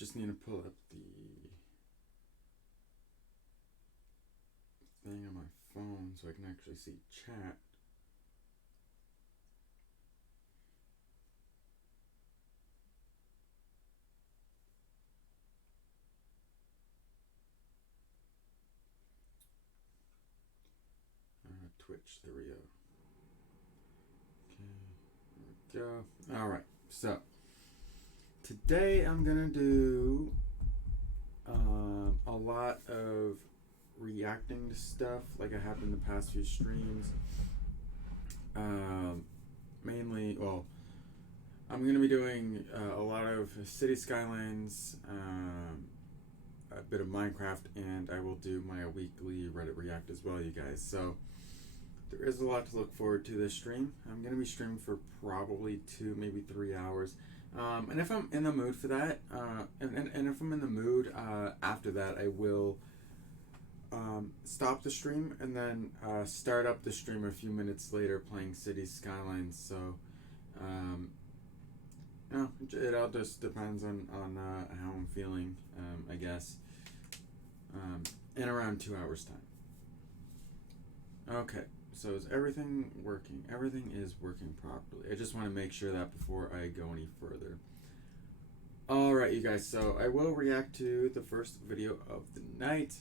just need to pull up the thing on my phone so I can actually see chat. Twitch, there we go. Okay, there we go. Alright, so today I'm gonna do a lot of reacting to stuff like I have in the past few streams. Mainly, well, I'm gonna be doing a lot of City Skylines, a bit of Minecraft, and I will do my weekly Reddit React as well, you guys. So there is a lot to look forward to this stream. I'm going to be streaming for probably 2, maybe 3 hours. And if I'm in the mood for that, and if I'm in the mood after that, I will stop the stream and then start up the stream a few minutes later playing City Skylines. So, it all just depends on how I'm feeling, I guess, in around 2 hours' time. Okay. So is everything working? Everything is working properly. I just want to make sure that before I go any further. Alright, you guys, so I will react to the first video of the night.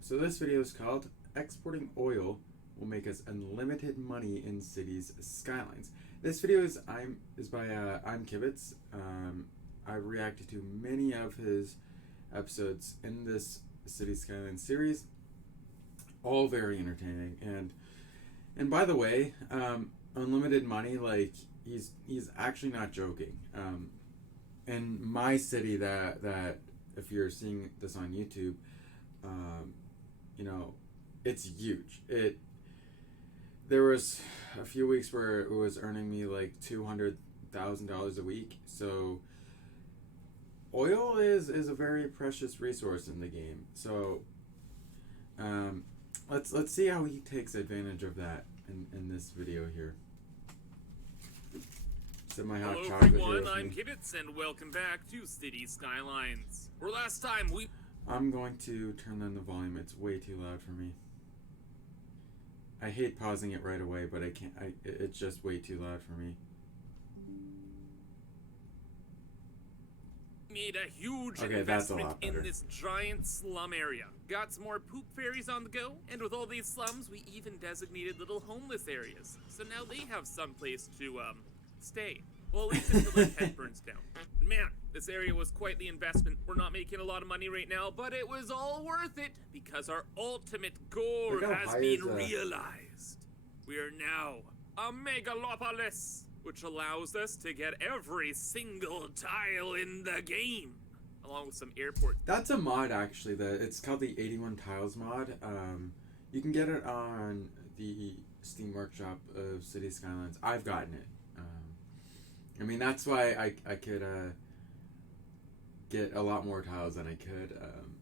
So this video is called Exporting Oil Will Make Us Unlimited Money in Cities Skylines. This video is by I'm Kibitz. I reacted to many of his episodes in this City Skylines series. All very entertaining, and by the way, unlimited money, like he's actually not joking. In my city, that if you're seeing this on YouTube, it's huge. There was a few weeks where it was earning me like $200,000 a week. So oil is a very precious resource in the game. So let's see how he takes advantage of that in this video here. So my hot Hello chocolate everyone, here I'm Kibitz and welcome back to City Skylines. Where last time I'm going to turn down the volume. It's way too loud for me. I hate pausing it right away, but I can't. It's just way too loud for me. made a huge that's a investment lot in better. this giant slum area. Got some more poop fairies on the go, and with all these slums, we even designated little homeless areas. So now they have some place to, stay. Well, at least until the tent burns down. Man, this area was quite the investment. We're not making a lot of money right now, but it was all worth it because our ultimate goal Look how has high been is that? realized. We are now a megalopolis, which allows us to get every single tile in the game, along with some airport. That's a mod, actually. It's called the 81 Tiles mod. You can get it on the Steam Workshop of City Skylines. I've gotten it. I mean, that's why I could get a lot more tiles than I could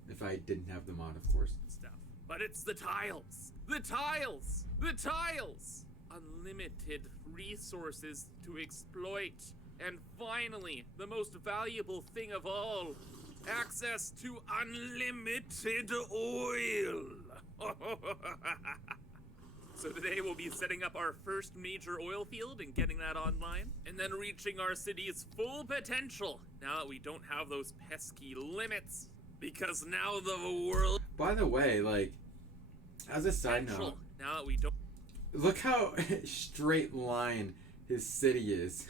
if I didn't have the mod, of course. Stuff. But it's the tiles! The tiles! The tiles! Unlimited resources to exploit. And finally, the most valuable thing of all, access to unlimited oil. So today we'll be setting up our first major oil field and getting that online, and then reaching our city's full potential now that we don't have those pesky limits. Because now the world... By the way, like, as a side note, now that we don't... look how straight line his city is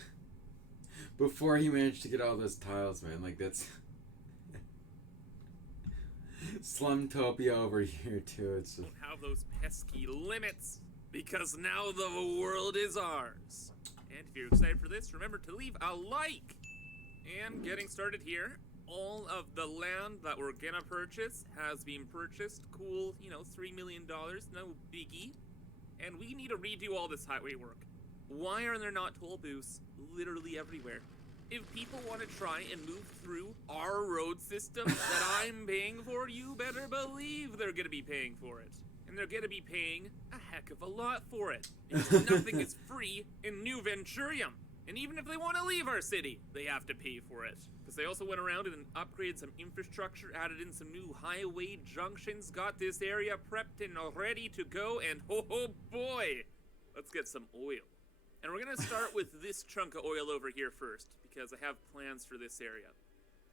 before he managed to get all those tiles, man. Like, that's Slumtopia over here too. It's just... don't have those pesky limits because now the world is ours. And if you're excited for this, remember to leave a like. And getting started here, all of the land that we're gonna purchase has been purchased. Cool, $3 million, no biggie. And we need to redo all this highway work. Why are there not toll booths literally everywhere? If people want to try and move through our road system that I'm paying for, you better believe they're going to be paying for it. And they're going to be paying a heck of a lot for it. Because nothing is free in New Venturium. And even if they want to leave our city, they have to pay for it. Because they also went around and upgraded some infrastructure, added in some new highway junctions, got this area prepped and ready to go, and oh boy, let's get some oil. And we're going to start with this chunk of oil over here first, because I have plans for this area.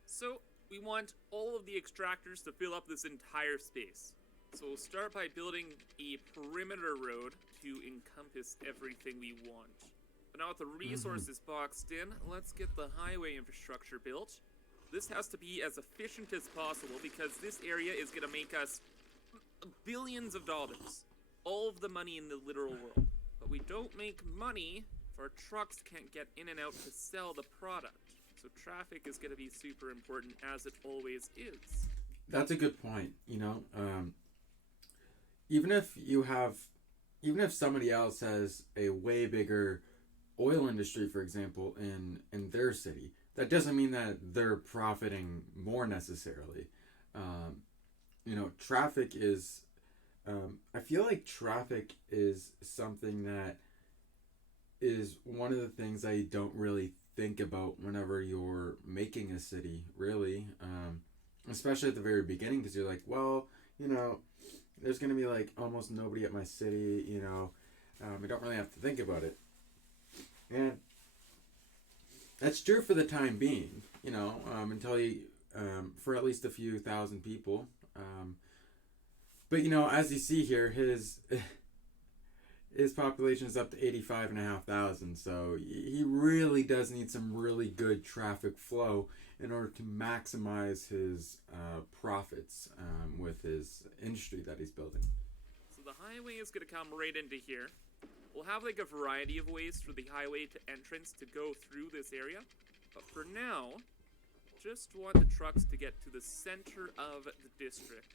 So, we want all of the extractors to fill up this entire space. So we'll start by building a perimeter road to encompass everything we want. But now with the resources boxed in, let's get the highway infrastructure built. This has to be as efficient as possible because this area is going to make us billions of dollars. All of the money in the literal world. But we don't make money if our trucks can't get in and out to sell the product. So traffic is going to be super important, as it always is. That's a good point. You know, even if somebody else has a way bigger oil industry, for example, in their city, that doesn't mean that they're profiting more necessarily. You know, traffic is. I feel like traffic is something that is one of the things I don't really think about whenever you're making a city, really. Especially at the very beginning, because you're like, well, you know, there's going to be like almost nobody at my city, you know. I don't really have to think about it. And that's true for the time being, you know, until you, for at least a few thousand people. But, you know, as you see here, his population is up to 85,500, so he really does need some really good traffic flow in order to maximize his profits with his industry that he's building. So the highway is going to come right into here. We'll have like a variety of ways for the highway to entrance to go through this area, but for now, just want the trucks to get to the center of the district.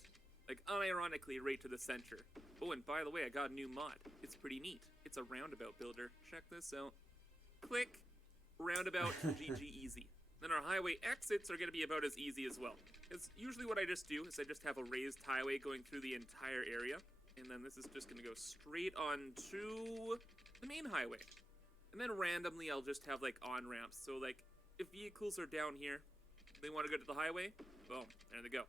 Like, unironically, right to the center. Oh, and by the way, I got a new mod. It's pretty neat. It's a roundabout builder. Check this out. Click. Roundabout. GG easy. Then our highway exits are going to be about as easy as well. Because usually what I just do is I just have a raised highway going through the entire area. And then this is just going to go straight on to the main highway. And then randomly I'll just have, like, on-ramps. So, like, if vehicles are down here, they want to go to the highway, boom, there they go.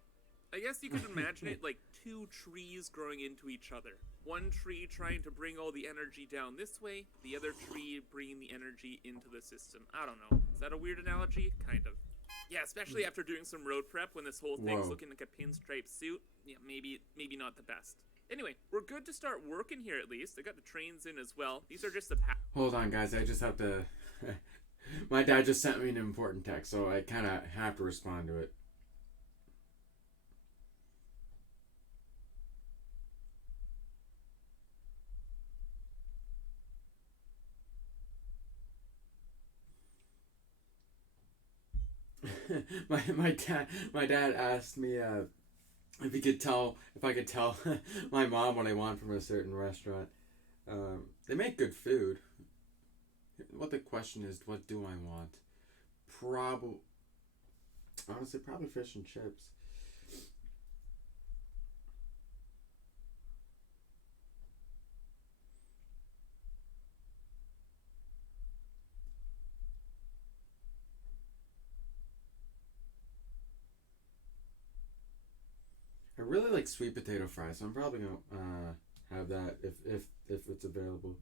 I guess you could imagine it like two trees growing into each other. One tree trying to bring all the energy down this way, the other tree bringing the energy into the system. I don't know. Is that a weird analogy? Kind of. Yeah, especially after doing some road prep when this whole thing's looking like a pinstripe suit. Yeah, maybe not the best. Anyway, we're good to start working here at least. I got the trains in as well. These are just the Hold on, guys. I just have to... My dad just sent me an important text, so I kind of have to respond to it. my dad asked me if I could tell my mom what I want from a certain restaurant. They make good food. What the question is, what do I want? Honestly, probably fish and chips. I really like sweet potato fries, so I'm probably gonna have that if it's available.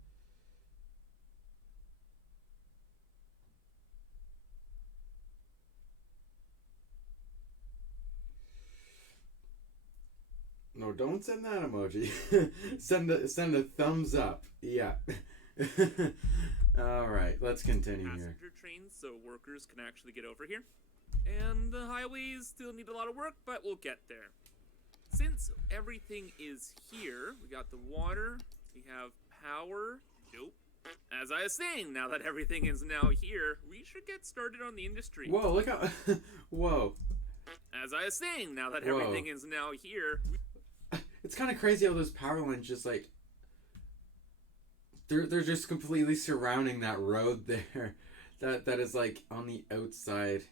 No, don't send that emoji. send a thumbs up. Yeah. All right, let's continue here. Passenger trains, so workers can actually get over here. And the highways still need a lot of work, but we'll get there. Since everything is here, we got the water, we have power. Nope. As I was saying, now that everything is now here, we should get started on the industry. Whoa, look how... Whoa. As I was saying, now that everything is now here... It's kind of crazy how those power lines just like... They're just completely surrounding that road there. That is like on the outside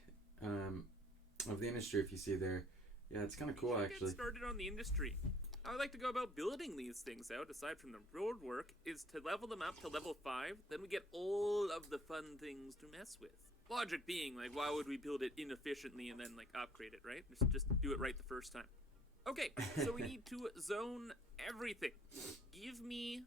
of the industry, if you see there. Yeah, it's kind of cool, actually. Get started on the industry. how I like to go about building these things out, aside from the road work, is to level them up to level 5, then we get all of the fun things to mess with. Logic being, like, why would we build it inefficiently and then, like, upgrade it, right? Just do it right the first time. Okay, so we need to zone everything. Give me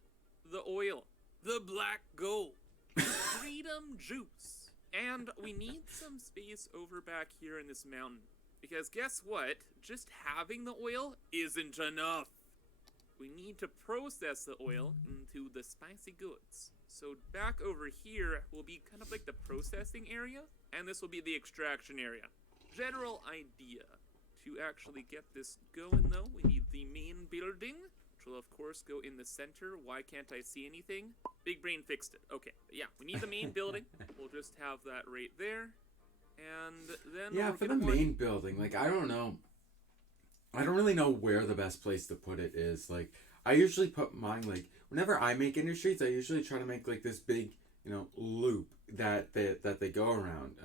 the oil, the black gold, freedom juice, and we need some space over back here in this mountain. Because guess what? Just having the oil isn't enough. We need to process the oil into the spicy goods. So back over here will be kind of like the processing area, and this will be the extraction area. General idea. To actually get this going though, we need the main building, which will of course go in the center. Why can't I see anything? Big Brain fixed it. Okay, yeah, we need the main building. We'll just have that right there. And then yeah, for the main building, like, I don't know. I don't really know where the best place to put it is. Like, I usually put mine, like, whenever I make industries, I usually try to make, like, this big, you know, loop that they go around.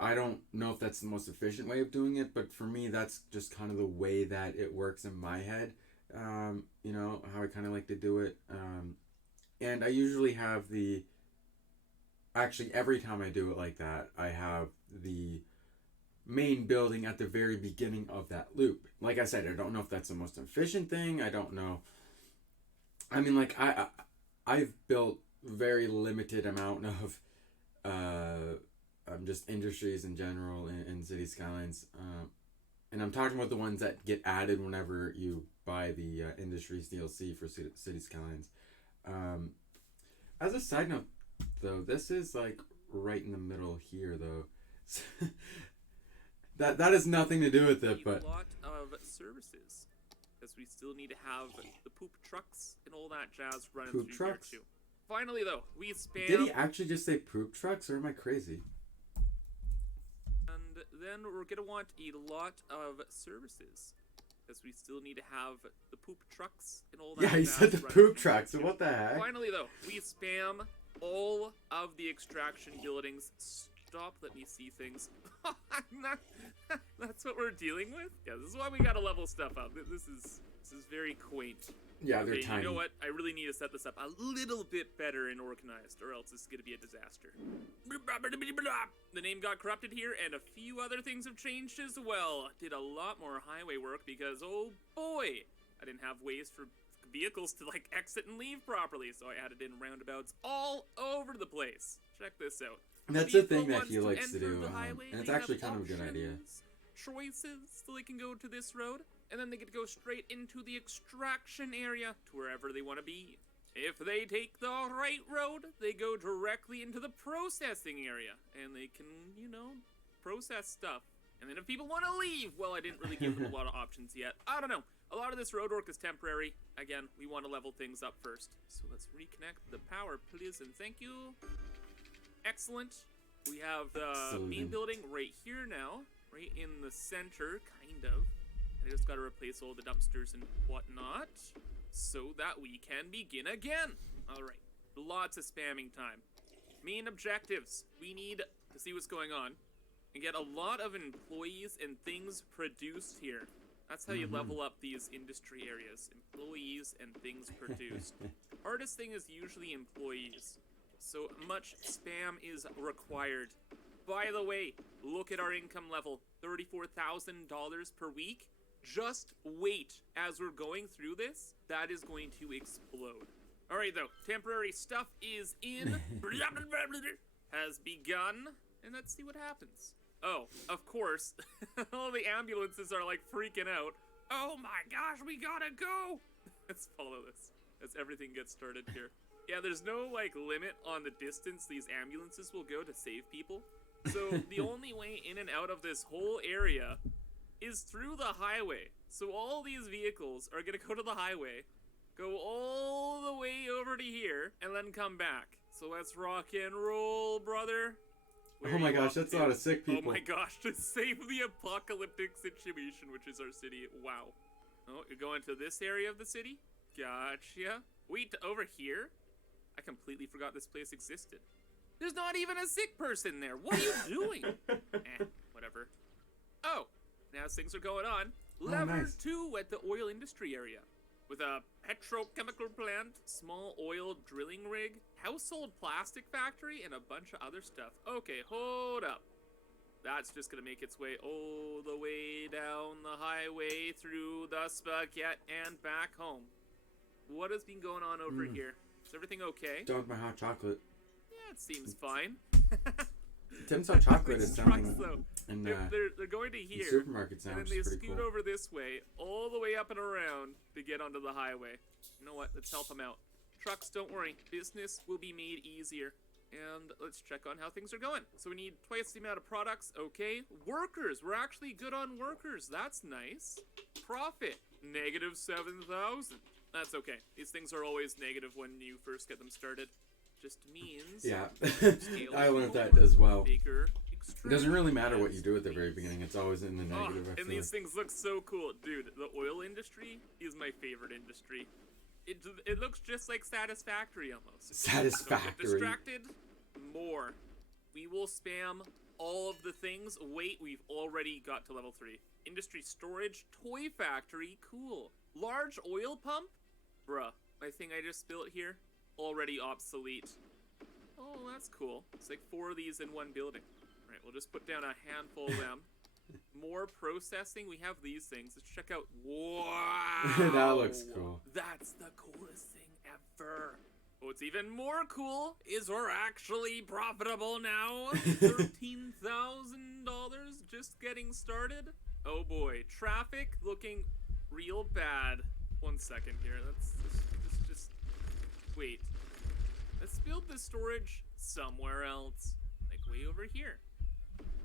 I don't know if that's the most efficient way of doing it, but for me, that's just kind of the way that it works in my head. You know, how I kind of like to do it. And I usually have actually, every time I do it like that, I have the main building at the very beginning of that loop. Like I said, I don't know if that's the most efficient thing. I don't know. I mean, like, I've built very limited amount of just industries in general in City Skylines, and I'm talking about the ones that get added whenever you buy the Industries DLC for City Skylines. As a side note, though, this is like right in the middle here, though. that has nothing to do with it, but a lot of services, because we still need to have the poop trucks and all that jazz running poop through trucks? here too. Finally, though, we spam. Did he actually just say poop trucks, or am I crazy? And then we're gonna want a lot of services, because we still need to have the poop trucks and all that. Yeah, he jazz said the running poop through trucks. So here, too. what the heck? Finally, though, we spam all of the extraction buildings. Stop, let me see things. That's what we're dealing with? Yeah, this is why we gotta level stuff up. This is very quaint. Yeah, they're Okay, tiny. you know what? I really need to set this up a little bit better and organized, or else this is gonna be a disaster. The name got corrupted here, and a few other things have changed as well. Did a lot more highway work because, oh boy, I didn't have ways for vehicles to, like, exit and leave properly, so I added in roundabouts all over the place. Check this out. That's the Vehicle thing that wants he likes to enter do, the highway, and it's they have actually kind of a good idea. options, choices, so they can go to this road, and then they get to go straight into the extraction area to wherever they want to be. If they take the right road, they go directly into the processing area, and they can, you know, process stuff. And then if people want to leave, well, I didn't really give them a lot of options yet. I don't know. A lot of this road work is temporary. Again, we want to level things up first. So let's reconnect the power, please, and thank you. Excellent. We have the main building right here now, right in the center, kind of. I just got to replace all the dumpsters and whatnot so that we can begin again. All right, lots of spamming time. Main objectives. We need to see what's going on and get a lot of employees and things produced here. That's how you level up these industry areas. Employees and things produced. Hardest thing is usually employees. So much spam is required. By the way, look at our income level, $34,000 per week. Just wait as we're going through this. That is going to explode. All right, though, temporary stuff is in. Has begun. And let's see what happens. Oh, of course, all the ambulances are like freaking out. Oh my gosh, we gotta go. Let's follow this as everything gets started here. Yeah, there's no, like, limit on the distance these ambulances will go to save people. So the only way in and out of this whole area is through the highway. So all these vehicles are gonna go to the highway, go all the way over to here, and then come back. So let's rock and roll, brother. Where Oh my you gosh, off that's to? a lot of sick people. Oh my gosh, to save the apocalyptic situation, which is our city. Wow. Oh, you're going to this area of the city? Gotcha. Wait, over here? I completely forgot this place existed. There's not even a sick person there. What are you doing? Whatever. Oh, And as things are going on, Oh, lever nice. 2 at the oil industry area. With a petrochemical plant, small oil drilling rig, household plastic factory, and a bunch of other stuff. Okay, hold up. That's just gonna make its way all the way down the highway through the spaghetti and back home. What has been going on over here? Is everything okay? Dog my hot chocolate. Yeah, it seems fine. Tim's hot chocolate These is trucks, something though, in they're going to in here, supermarkets now, and then which they is pretty scoot cool. over this way, all the way up and around to get onto the highway. You know what? Let's help them out. Trucks, don't worry. Business will be made easier. And let's check on how things are going. So we need twice the amount of products. Okay. Workers. We're actually good on workers. That's nice. Profit. Negative 7,000. That's okay. These things are always negative when you first get them started. Just means... Yeah, scale I learned that forward. as well. Bigger. It doesn't really matter what you do at the very beginning. It's always in the negative. I And feel these like. things look so cool. Dude, the oil industry is my favorite industry. It looks just like Satisfactory almost. Don't get Satisfactory. distracted. More. We will spam all of the things. Wait, we've already got to level 3. Industry storage, toy factory, cool. Large oil pump? Bruh, my thing I just built here, already obsolete. Oh, that's cool. It's like 4 of these in one building. Alright, we'll just put down a handful of them. More processing. We have these things. Let's check out. Wow! That looks cool. That's the coolest thing ever. What's even more cool is we're actually profitable now. $13,000 just getting started. Oh boy, traffic looking real bad. 1 second here. Let's just wait. Let's build the storage somewhere else, like way over here.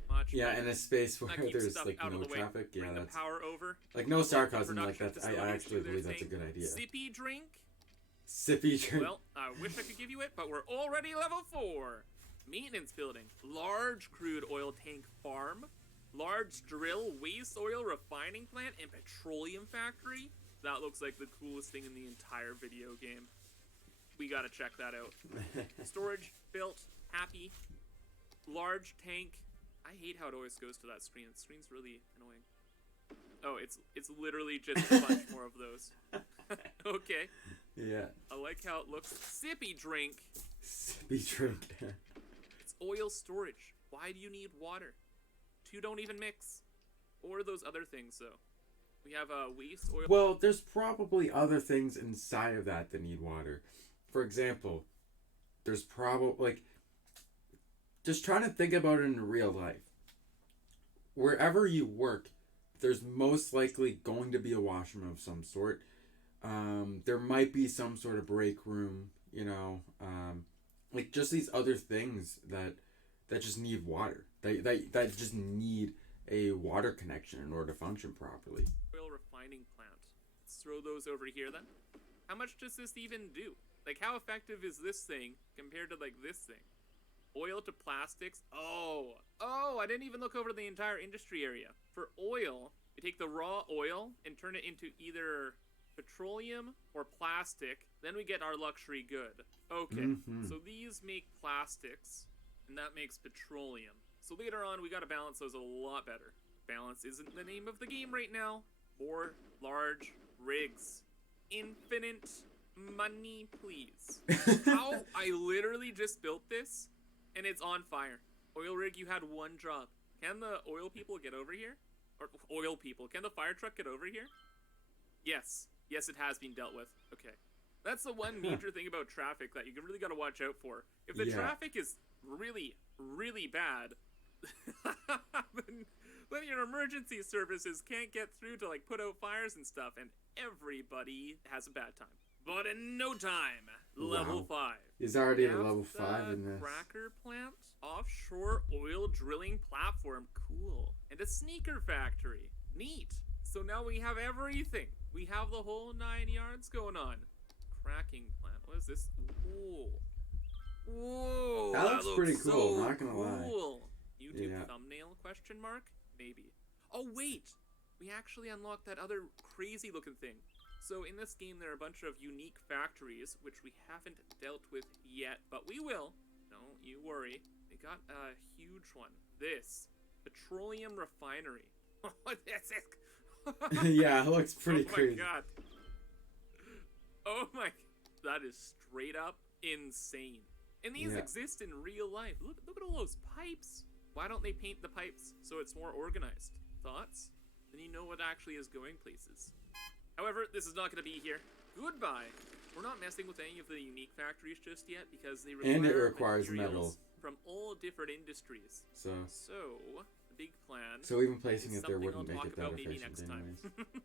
Much Yeah, better. in a space where That keeps there's stuff like out no of the way. traffic. Yeah, Bring the that's power over. like no Let the sarcasm. Like production that's. I facilities actually do their believe that's a thing. good idea. Sippy drink. Sippy drink. Well, I wish I could give you it, but we're already level 4. Maintenance building. Large crude oil tank farm. Large drill waste oil refining plant and petroleum factory. That looks like the coolest thing in the entire video game. We gotta check that out. Storage built. Happy. Large tank. I hate how it always goes to that screen. The screen's really annoying. Oh, it's literally just a bunch more of those. Okay. Yeah. I like how it looks. Sippy drink. Sippy drink. It's oil storage. Why do you need water? 2 don't even mix. Or those other things, though. We have a waste oil. Well, there's probably other things inside of that that need water. For example, there's probably like just trying to think about it in real life. Wherever you work, there's most likely going to be a washroom of some sort. There might be some sort of break room, you know, like just these other things that just need water. That just need a water connection in order to function properly. Oil refining plant. Let's throw those over here then. How much does this even do? Like, how effective is this thing compared to, like, this thing? Oil to plastics. Oh, I didn't even look over the entire industry area. For oil, we take the raw oil and turn it into either petroleum or plastic. Then we get our luxury good. Okay, so these make plastics, and that makes petroleum. So later on, we gotta balance those a lot better. Balance isn't the name of the game right now. More large rigs. Infinite money, please. How I literally just built this, and it's on fire. Oil rig, you had one job. Can the oil people get over here? Or oil people, can the fire truck get over here? Yes. Yes, it has been dealt with. Okay. That's the one major thing about traffic that you really gotta watch out for. If the Yeah. traffic is really, really bad, then your emergency services can't get through to like put out fires and stuff, and everybody has a bad time. But in no time, level Wow. 5. He's already at Naphtha level 5 in this. Cracker plant, offshore oil drilling platform, cool, and a sneaker factory, neat. So now we have everything. We have the whole 9 yards going on. Cracking plant. What is this? Whoa. Whoa. That looks pretty cool, so not gonna lie. cool. YouTube Yeah. thumbnail question mark? Maybe. Oh wait, we actually unlocked that other crazy looking thing. So in this game there are a bunch of unique factories which we haven't dealt with yet, but we will. Don't you worry. We got a huge one. This petroleum refinery. That's it. Yeah, it looks pretty oh my crazy. god. Oh my. That is straight up insane. And these Yeah. exist in real life. Look at all those pipes. Why don't they paint the pipes so it's more organized? Thoughts? Then you know what actually is going places. However, this is not going to be here. Goodbye. We're not messing with any of the unique factories just yet because they require And it requires materials metal. from all different industries. So The big plan. even placing is it there something wouldn't I'll make talk it that about maybe efficient next time. anyways.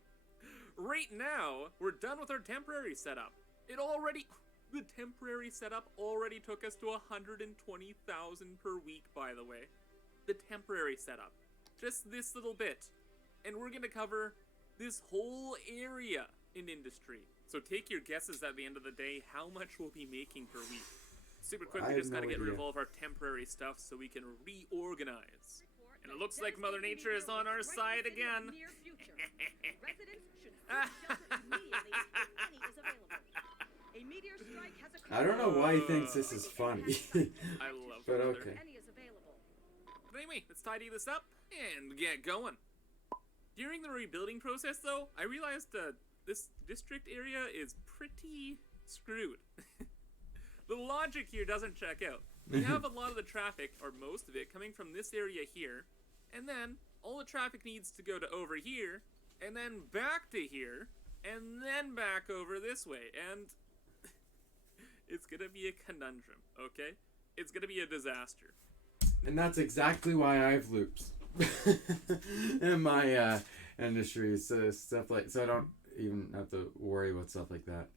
Right now, we're done with our temporary setup. The temporary setup already took us to 120,000 per week, by the way. The temporary setup. Just this little bit. And we're gonna cover this whole area in industry. So take your guesses at the end of the day how much we'll be making per week. Super quick, I we have just gotta no get rid of idea. all of our temporary stuff so we can reorganize. And it looks like Mother Nature is on our side again. I don't know why he thinks this is funny. I love But Mother. okay. But anyway, let's tidy this up and get going. During the rebuilding process, though, I realized this district area is pretty screwed. The logic here doesn't check out. We have a lot of the traffic, or most of it, coming from this area here, and then all the traffic needs to go to over here, and then back to here, and then back over this way, and it's gonna be a conundrum, okay? It's gonna be a disaster. And that's exactly why I have loops in my industry. So I don't even have to worry about stuff like that.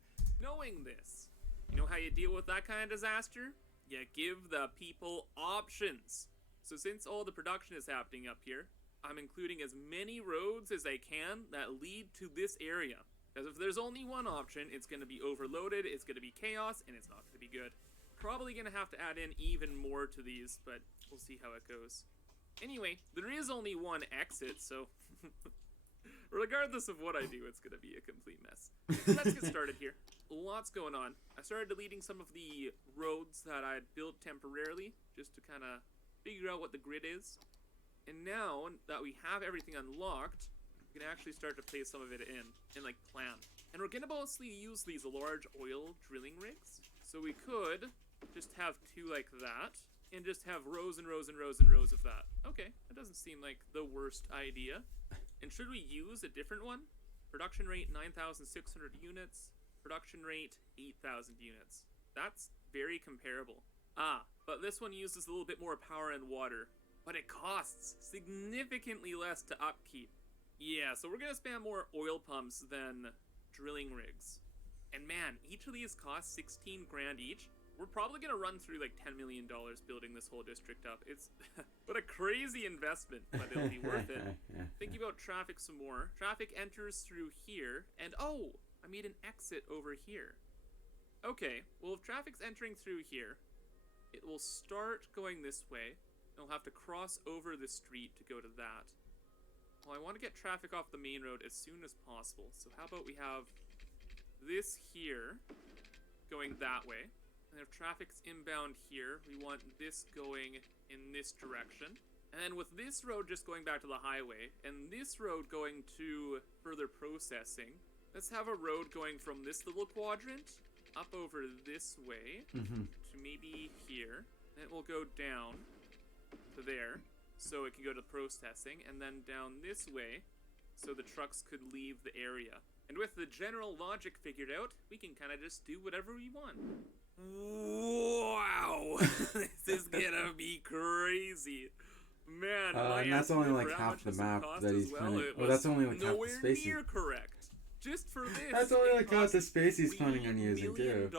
Knowing this, you know how you deal with that kind of disaster? You give the people options. So since all the production is happening up here, I'm including as many roads as I can that lead to this area. Because if there's only one option, it's going to be overloaded, it's going to be chaos, and it's not going to be good. Probably going to have to add in even more to these, but we'll see how it goes. Anyway, there is only one exit, so regardless of what I do, it's going to be a complete mess. Let's get started here. Lots going on. I started deleting some of the roads that I had built temporarily, just to kind of figure out what the grid is. And now that we have everything unlocked, we can actually start to place some of it in like plan. And we're going to mostly use these large oil drilling rigs. So we could just have two like that, and just have rows and rows and rows and rows of that. Okay, that doesn't seem like the worst idea. And should we use a different one? Production rate 9,600 units. Production rate 8,000 units. That's very comparable. But this one uses a little bit more power and water. But it costs significantly less to upkeep. Yeah, so we're gonna spam more oil pumps than drilling rigs. And man, each of these costs 16 grand each. We're probably gonna run through like $10 million building this whole district up. It's what a crazy investment, but it'll be worth it. Thinking about traffic some more. Traffic enters through here, and oh, I made an exit over here. Okay, well if traffic's entering through here, it will start going this way. It'll have to cross over the street to go to that. Well, I want to get traffic off the main road as soon as possible. So how about we have this here going that way. And if traffic's inbound here, we want this going in this direction. And then with this road just going back to the highway, and this road going to further processing, let's have a road going from this little quadrant up over this way to maybe here. Then it will go down to there, so it can go to processing, and then down this way, so the trucks could leave the area. And with the general logic figured out, we can kind of just do whatever we want. Wow! This is gonna be crazy. Man, my and that's only estimate like for how half much the this would map cost that as he's well, planning. it Oh, that's was only like half the nowhere space. near correct. Just for this, That's only it like half cost the space he's $3 planning on using million. too.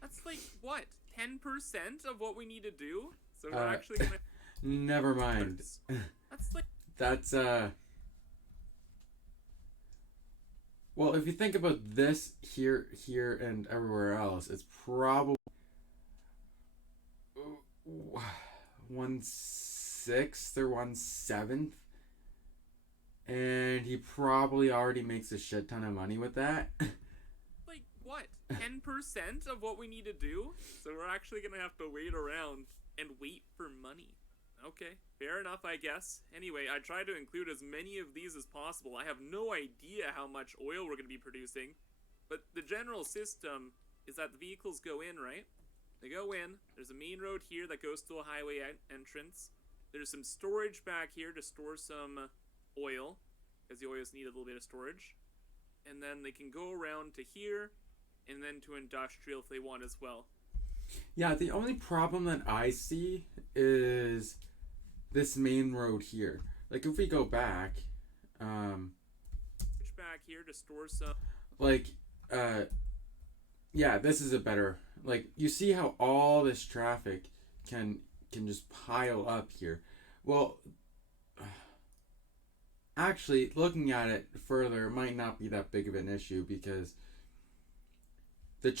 That's like what? 10% of what we need to do? So we're actually gonna. Never mind. That's like. That's well, if you think about this here, and everywhere else, it's probably 1/6 or 1/7, and he probably already makes a shit ton of money with that. Like what? 10% of what we need to do? So we're actually gonna have to wait around and wait for money. Okay, fair enough, I guess. Anyway, I try to include as many of these as possible. I have no idea how much oil we're going to be producing, but the general system is that the vehicles go in, right? They go in, there's a main road here that goes to a highway entrance. There's some storage back here to store some oil, because the oils need a little bit of storage. And then they can go around to here, and then to industrial if they want as well. Yeah, the only problem that I see is this main road here. Like, if we go back, Back here to store some. like, yeah, this is a better, like, you see how all this traffic can just pile up here. Well, actually, looking at it further, it might not be that big of an issue because the oil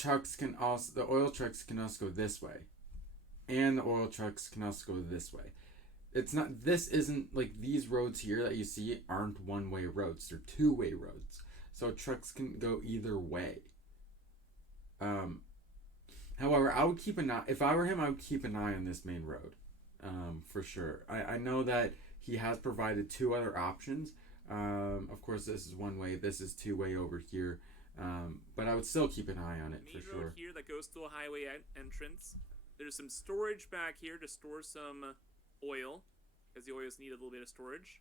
trucks can also go this way, and the oil trucks can also go this way. This isn't like these roads here that you see aren't one-way roads, they're two-way roads. So trucks can go either way. However, I would keep an eye, if I were him, I would keep an eye on this main road, for sure. I know that he has provided two other options. Of course, this is one way, this is two-way over here. But I would still keep an eye on it for sure. Main road here that goes to a highway entrance. There's some storage back here to store some oil, because the oils need a little bit of storage.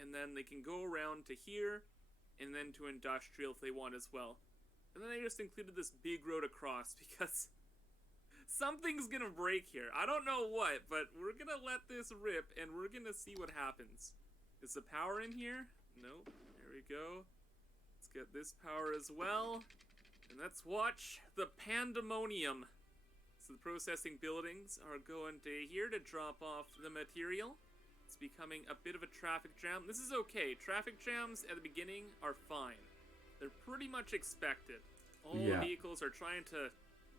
And then they can go around to here, and then to industrial if they want as well. And then they just included this big road across because something's gonna break here. I don't know what, but we're gonna let this rip, and we're gonna see what happens. Is the power in here? Nope. There we go. Let's get this power as well. And let's watch the pandemonium. So the processing buildings are going to here to drop off the material. It's becoming a bit of a traffic jam. This is okay. Traffic jams at the beginning are fine. They're pretty much expected. All the vehicles are trying to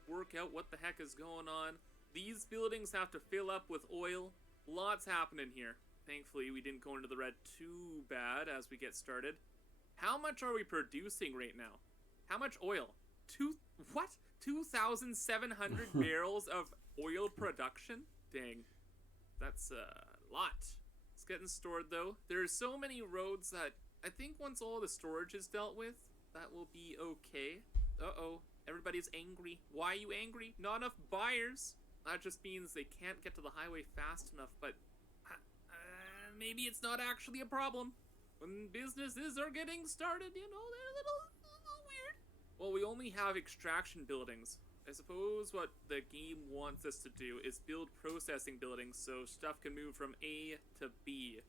work out what the heck is going on. These buildings have to fill up with oil. Lots happening here. Thankfully, we didn't go into the red too bad as we get started. How much are we producing right now? How much oil? 2,700 barrels of oil production? Dang. That's a lot. It's getting stored, though. There's so many roads that I think once all the storage is dealt with, that will be okay. Uh-oh. Everybody's angry. Why are you angry? Not enough buyers. That just means they can't get to the highway fast enough, but maybe it's not actually a problem. When businesses are getting started, you know, they're a little weird. Well, we only have extraction buildings. I suppose what the game wants us to do is build processing buildings so stuff can move from A to B.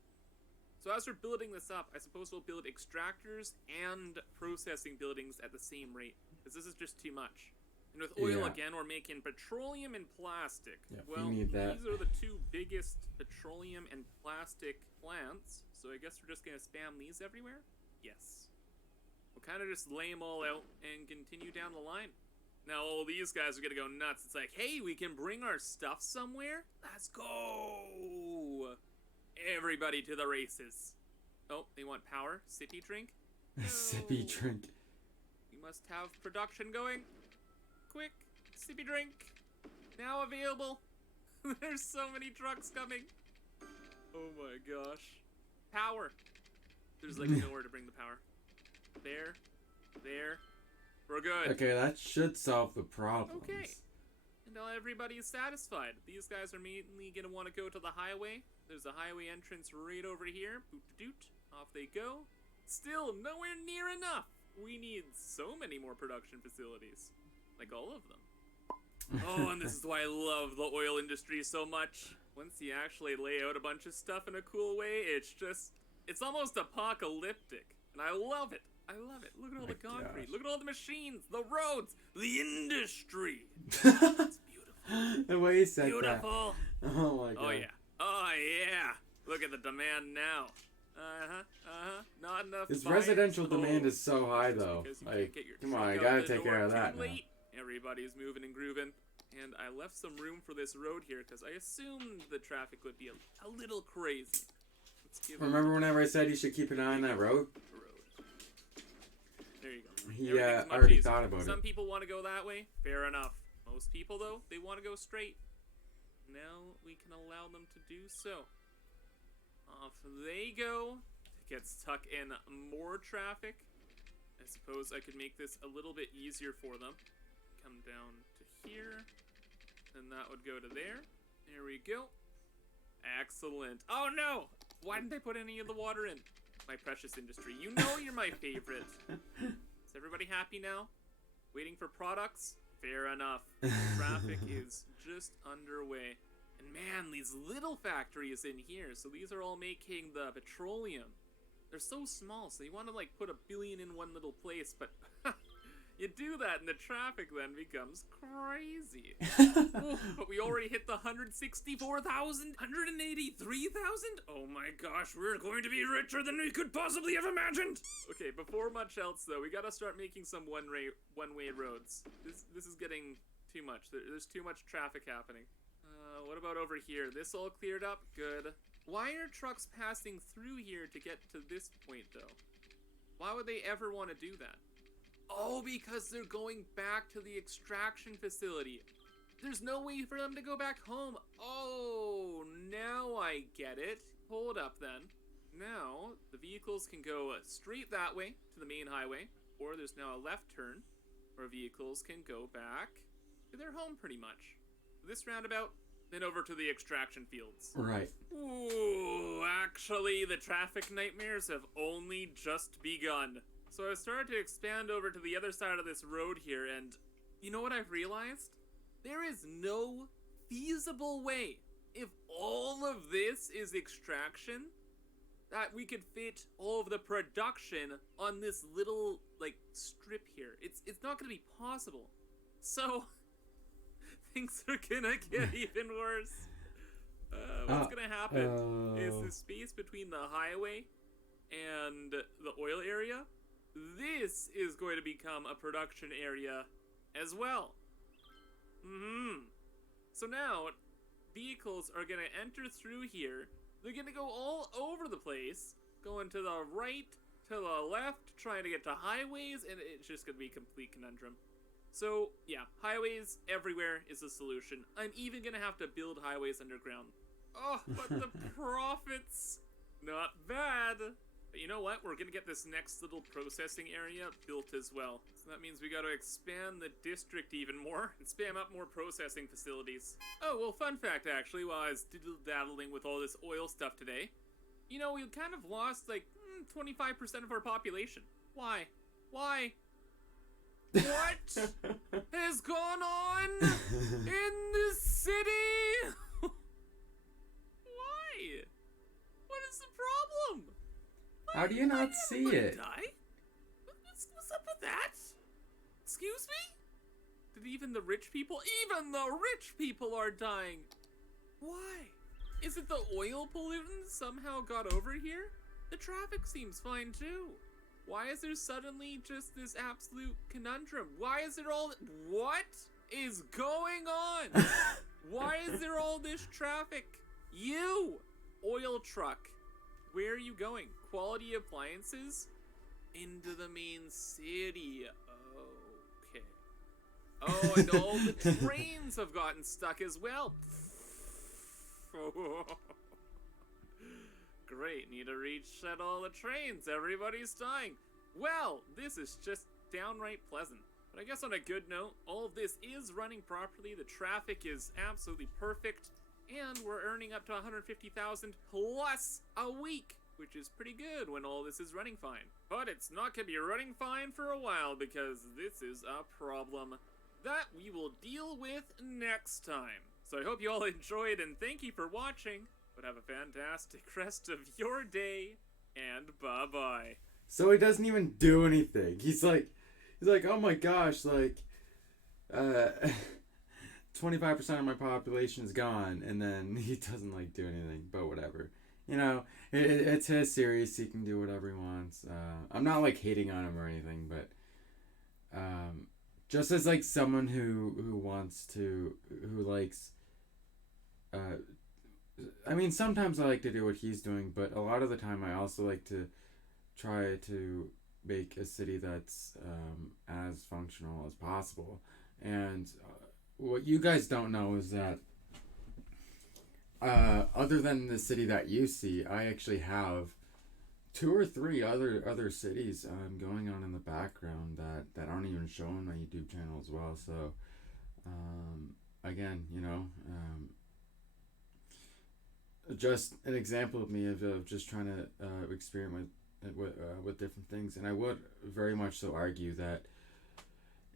So as we're building this up, I suppose we'll build extractors and processing buildings at the same rate, because this is just too much. And with oil again, we're making petroleum and plastic. Yeah, well, we need that. These are the two biggest petroleum and plastic plants, so I guess we're just gonna spam these everywhere? Yes. We'll kind of just lay them all out and continue down the line. Now all these guys are gonna go nuts. It's like, hey, we can bring our stuff somewhere? Let's go! Everybody to the races. Oh, they want power? Sippy drink? No. Sippy drink. We must have production going. Quick, sippy drink. Now available. There's so many trucks coming. Oh my gosh. Power. There's like nowhere to bring the power. There. We're good. Okay, that should solve the problem. Okay. And now everybody is satisfied. These guys are mainly going to want to go to the highway. There's a highway entrance right over here. Boot-doot. Off they go. Still nowhere near enough. We need so many more production facilities. Like all of them. Oh, and this is why I love the oil industry so much. Once you actually lay out a bunch of stuff in a cool way, it's almost apocalyptic. And I love it. Look at all the concrete. Gosh. Look at all the machines, the roads, the industry. It's beautiful. The way you said Beautiful. that. Oh my god. Oh yeah. Look at the demand now. Not enough. This buyers. residential demand is so high though. Because you Like, can't get your come truck on, I out gotta the take door care of too that now. late. Everybody's moving and grooving. And I left some room for this road here because I assumed the traffic would be a little crazy. Let's give Remember whenever I said you should keep an eye on that road? the road. There you go. He Everything's much already easier. thought about Some it. people want to go that way. Fair enough. Most people, though, they want to go straight. Now we can allow them to do so. Off they go to get stuck in more traffic. I suppose I could make this a little bit easier for them. Come down to here, then that would go to there. There we go. Excellent. Oh no! Why didn't I put any of the water in? My precious industry. You know you're my favorite. Is everybody happy now? Waiting for products? Fair enough. Traffic is just underway. And man, these little factories in here, so these are all making the petroleum. They're so small, so you want to like put 1 billion in one little place, but you do that and the traffic then becomes crazy. Ooh, but we already hit the 164,000, 183,000. Oh my gosh, we're going to be richer than we could possibly have imagined. Okay, before much else though, we gotta start making some one-way roads. This is getting too much. There's too much traffic happening. What about over here? This all cleared up? Good. Why are trucks passing through here to get to this point though? Why would they ever want to do that? Oh, because they're going back to the extraction facility. There's no way for them to go back home. Oh, now I get it. Hold up then. Now, the vehicles can go straight that way to the main highway, or there's now a left turn, where vehicles can go back to their home pretty much. This roundabout, then over to the extraction fields. Right. Ooh, actually, the traffic nightmares have only just begun. So I started to expand over to the other side of this road here, and you know what I've realized? There is no feasible way, if all of this is extraction, that we could fit all of the production on this little, like, strip here. It's not gonna be possible. So, things are gonna get even worse. What's gonna happen is the space between the highway and the oil area, this is going to become a production area as well. So now, vehicles are gonna enter through here. They're gonna go all over the place, going to the right, to the left, trying to get to highways, and it's just gonna be a complete conundrum. So, yeah, highways everywhere is the solution. I'm even gonna have to build highways underground. Oh, but the profits, not bad. But you know what? We're gonna get this next little processing area built as well. So that means we gotta expand the district even more and spam up more processing facilities. Oh, well, fun fact actually, while I was diddle-daddling with all this oil stuff today, you know, we kind of lost like 25% of our population. Why? Why? What has gone on in this city? Why? What is the problem? How do you not see it? Die? What's up with that? Excuse me? Did even the rich people are dying? Why? Is it the oil pollutants somehow got over here? The traffic seems fine too. Why is there suddenly just this absolute conundrum? Why is there all... What is going on? Why is there all this traffic? You, oil truck, where are you going? Quality appliances? Into the main city. Okay. Oh, and all the trains have gotten stuck as well. Great, need to reset all the trains. Everybody's dying. Well, this is just downright pleasant. But I guess on a good note, all of this is running properly. The traffic is absolutely perfect. And we're earning up to 150,000 plus a week, which is pretty good when all this is running fine. But it's not going to be running fine for a while because this is a problem that we will deal with next time. So I hope you all enjoyed and thank you for watching. But have a fantastic rest of your day and bye-bye. So he doesn't even do anything. He's like, oh my gosh, like, 25% of my population is gone, and then he doesn't like do anything. But whatever, you know, it's his series. He can do whatever he wants. I'm not like hating on him or anything, but just as like someone who likes. I mean, sometimes I like to do what he's doing, but a lot of the time I also like to try to make a city that's as functional as possible. And what you guys don't know is that other than the city that you see, I actually have two or three other cities going on in the background that aren't even shown on my YouTube channel as well. So again, just an example of me of just trying to experiment with different things. And I would very much so argue that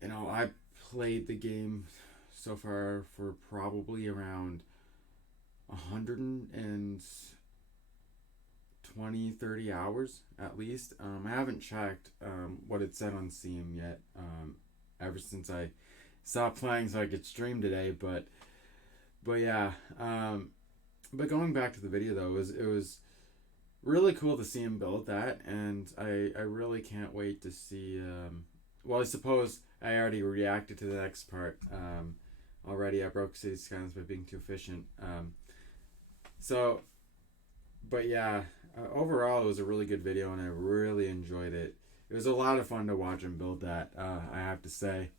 I played the game so far for probably around 120-30 hours at least. I haven't checked what it said on Steam yet, ever since I stopped playing so I could stream today. But yeah, but going back to the video though, it was really cool to see him build that, and I really can't wait to see. Well, I suppose I already reacted to the next part. Already I broke City Skylines by being too efficient. So, but yeah, overall it was a really good video and I really enjoyed it. It was a lot of fun to watch him build that, I have to say.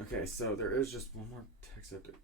Okay, so there is just one more text I have to...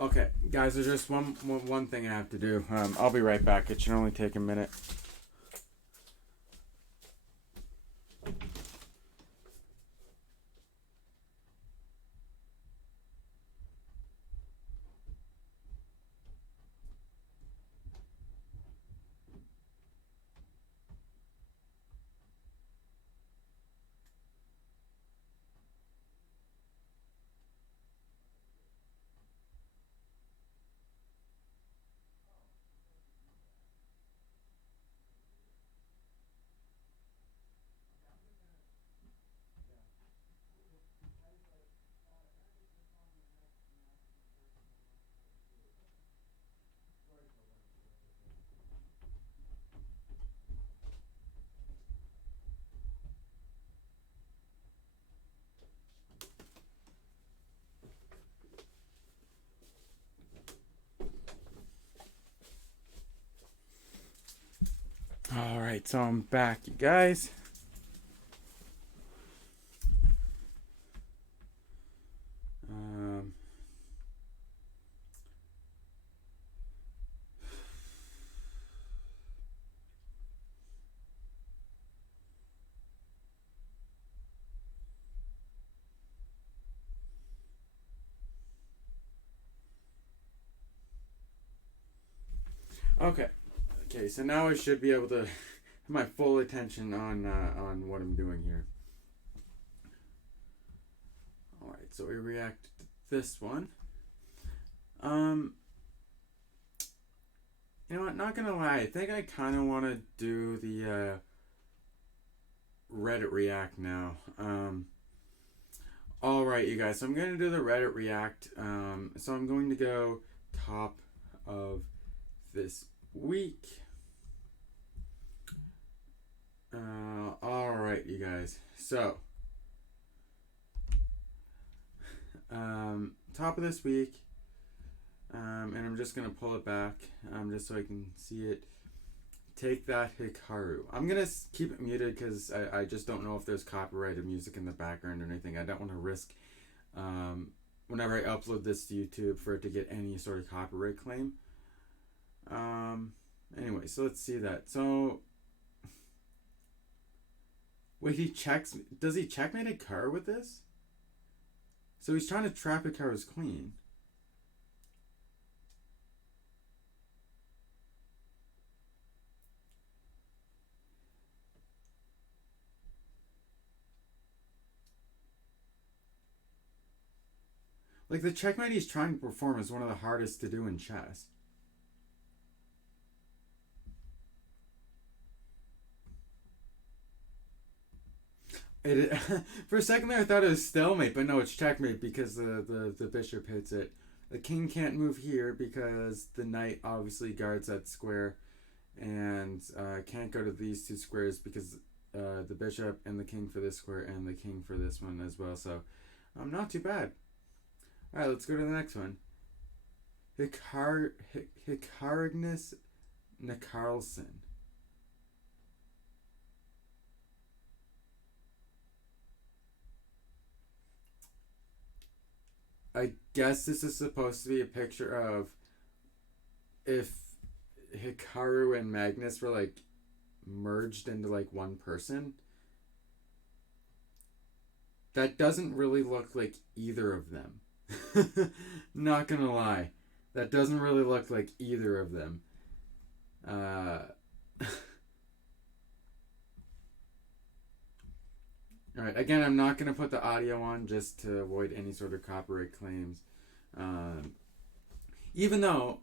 Okay, guys, there's just one thing I have to do. I'll be right back. It should only take a minute. Alright, so I'm back, you guys. Okay, so now I should be able to have my full attention on what I'm doing here. Alright, so we react to this one. You know what, not gonna lie, I think I kinda wanna do the Reddit react now. Alright, you guys, so I'm gonna do the Reddit react. So I'm going to go top of this week. Alright, you guys, so top of this week, and I'm just gonna pull it back just so I can see it. Take That Hikaru. I'm gonna keep it muted because I just don't know if there's copyrighted music in the background or anything. I don't want to risk whenever I upload this to YouTube for it to get any sort of copyright claim. Anyway, so let's see that. So wait, does he checkmate Hikaru with this? So he's trying to trap Hikaru's queen. Like, the checkmate he's trying to perform is one of the hardest to do in chess. It for a second there I thought it was stalemate, but no, it's checkmate because the bishop hits it. The king can't move here because the knight obviously guards that square, and can't go to these two squares because the bishop and the king for this square and the king for this one as well. So, not too bad. All right, let's go to the next one. Hikarinus Nikarlsson. I guess this is supposed to be a picture of if Hikaru and Magnus were like merged into like one person. That doesn't really look like either of them. Not gonna lie. That doesn't really look like either of them. Alright, again, I'm not going to put the audio on just to avoid any sort of copyright claims. Even though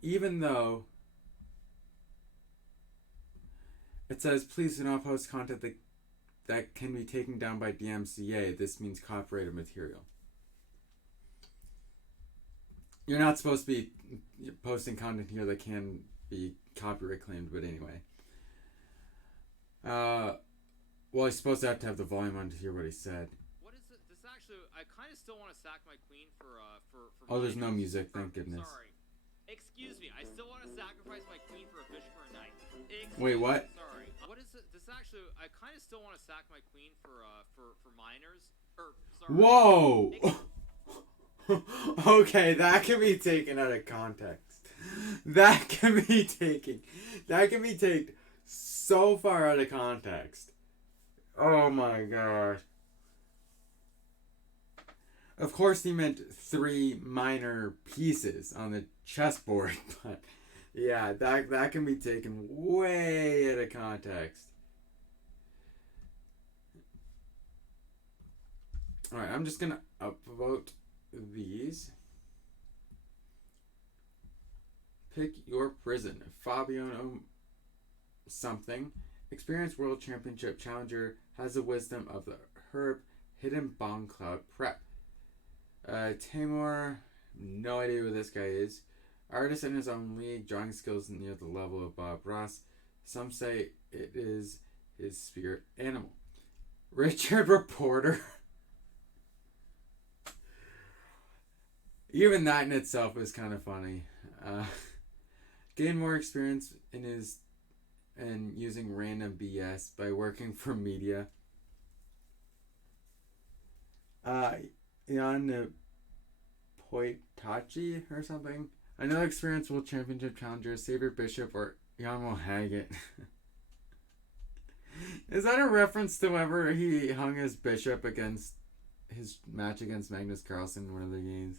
it says, please do not post content that can be taken down by DMCA. This means copyrighted material. You're not supposed to be posting content here that can be copyright claimed, but anyway. Well, he's supposed to have the volume on to hear what he said. What is it? This actually, I kind of still want to sack my queen for Oh, there's no music, thank goodness. Sorry. Excuse me, I still want to sacrifice my queen for a bishop or a knight. Wait, what? Sorry. What is it? This actually, I kind of still want to sack my queen for minors. Whoa! Okay, that can be taken out of context. That can be taken so far out of context. Oh my gosh. Of course he meant 3 minor pieces on the chessboard, but yeah, that can be taken way out of context. Alright, I'm just gonna upvote these. Pick your prison. Fabiano something. Experienced World Championship challenger, has the wisdom of the herb, hidden bomb cloud prep. Tamor, no idea who this guy is. Artist in his own league, drawing skills near the level of Bob Ross. Some say it is his spirit animal. Richard Reporter. Even that in itself is kind of funny. Gain more experience in using random BS by working for media. Jan Poitachi or something. Another experienced World Championship challenger, Xavier Bishop or Jan Haggett. Is that a reference to whenever he hung his bishop against his match against Magnus Carlsen in one of the games?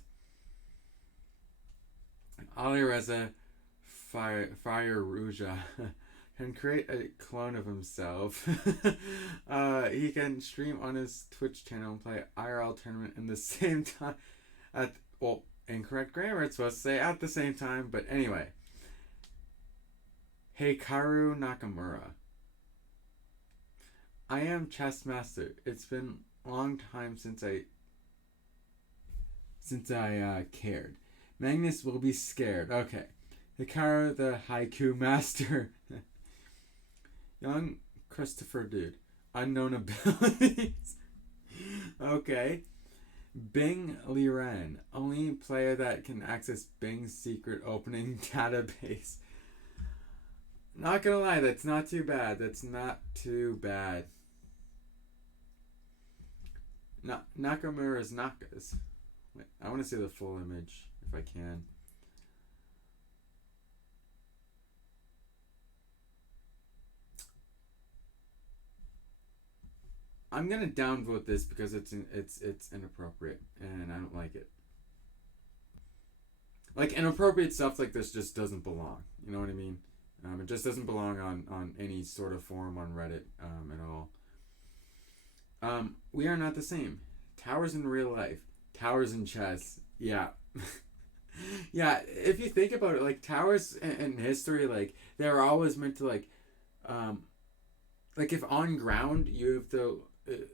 Ali Reza Fire Ruja can create a clone of himself. He can stream on his Twitch channel and play IRL tournament in the same time. Incorrect grammar. It's supposed to say at the same time, but anyway. Hikaru Nakamura. I am chess master. It's been a long time since I cared. Magnus will be scared. Okay. Hikaru the haiku master. Young Christopher dude. Unknown abilities. Okay. Bing Liren. Only player that can access Bing's secret opening database. Not gonna lie, that's not too bad. That's not too bad. Nakamura's Nakas. Wait, I want to see the full image if I can. I'm gonna downvote this because it's inappropriate and I don't like it. Like, inappropriate stuff like this just doesn't belong. You know what I mean? It just doesn't belong on any sort of forum on Reddit at all. We are not the same. Towers in real life. Towers in chess. Yeah. Yeah, if you think about it, like towers in history, like they're always meant to um, like if on ground you have the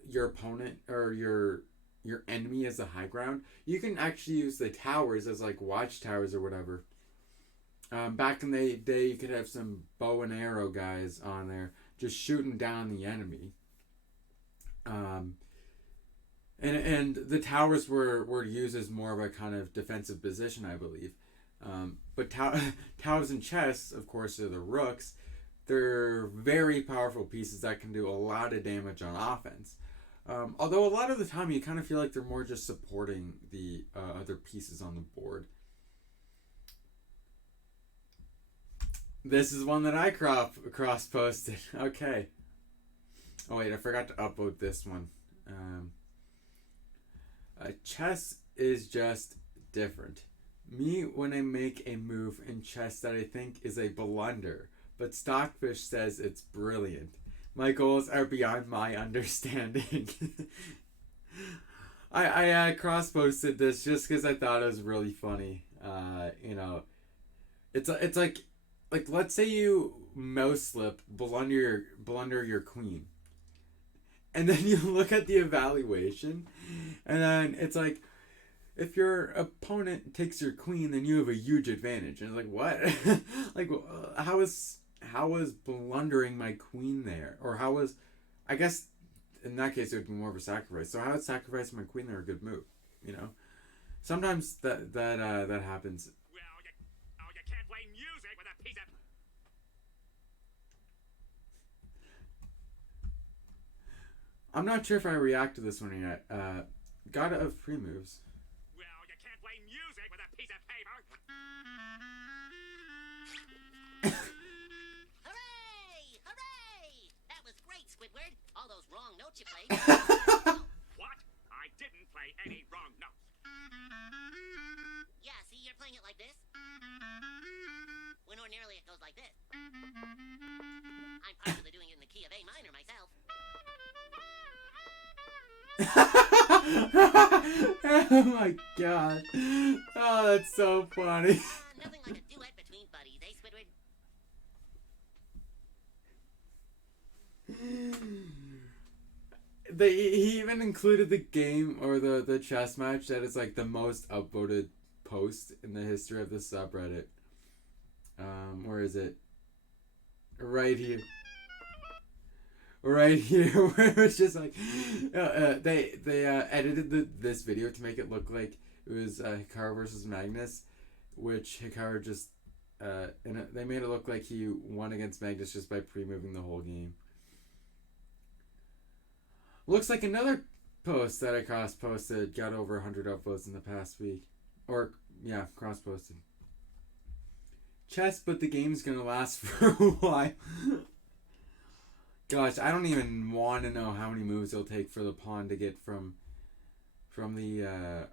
your opponent or your enemy as the high ground, you can actually use the towers as like watchtowers or whatever. Back in the day, you could have some bow and arrow guys on there just shooting down the enemy. Um, and the towers were used as more of a kind of defensive position, I believe. But towers in chess, of course, are the rooks. They're very powerful pieces that can do a lot of damage on offense. Although a lot of the time you kind of feel like they're more just supporting the other pieces on the board. This is one that I cross posted. Okay. Oh wait, I forgot to upload this one. Chess is just different. Me when I make a move in chess that I think is a blunder, but Stockfish says it's brilliant. My goals are beyond my understanding. I cross posted this just because I thought it was really funny. You know, it's like let's say you mouse slip blunder your queen, and then you look at the evaluation, and then it's like if your opponent takes your queen, then you have a huge advantage. And it's like what? Like how was blundering my queen there, or how was I guess in that case it would be more of a sacrifice. So how is sacrificing my queen there a good move? You know, sometimes that happens. Well, you can't play music with a piece of... I'm not sure if I react to this one yet. God of free moves. Well, you can't play music with a piece of paper. Hooray! Hooray! That was great, Squidward. All those wrong notes you played. What? I didn't play any wrong notes. Yeah, see, you're playing it like this. When ordinarily it goes like this. I'm partially doing it in the key of A minor myself. Oh my god. Oh, that's so funny. Nothing like a duet between buddies, eh, Squidward? He even included the game or the chess match that is like the most upvoted post in the history of the subreddit. Where is it? Right here. Right here, where it was just like they edited this video to make it look like it was Hikaru versus Magnus, which Hikaru just they made it look like he won against Magnus just by pre-moving the whole game. Looks like another post that I cross-posted got over 100 upvotes in the past week. Or, yeah, cross-posted. Chess, but the game's gonna last for a while. Gosh, I don't even want to know how many moves it'll take for the pawn to get from the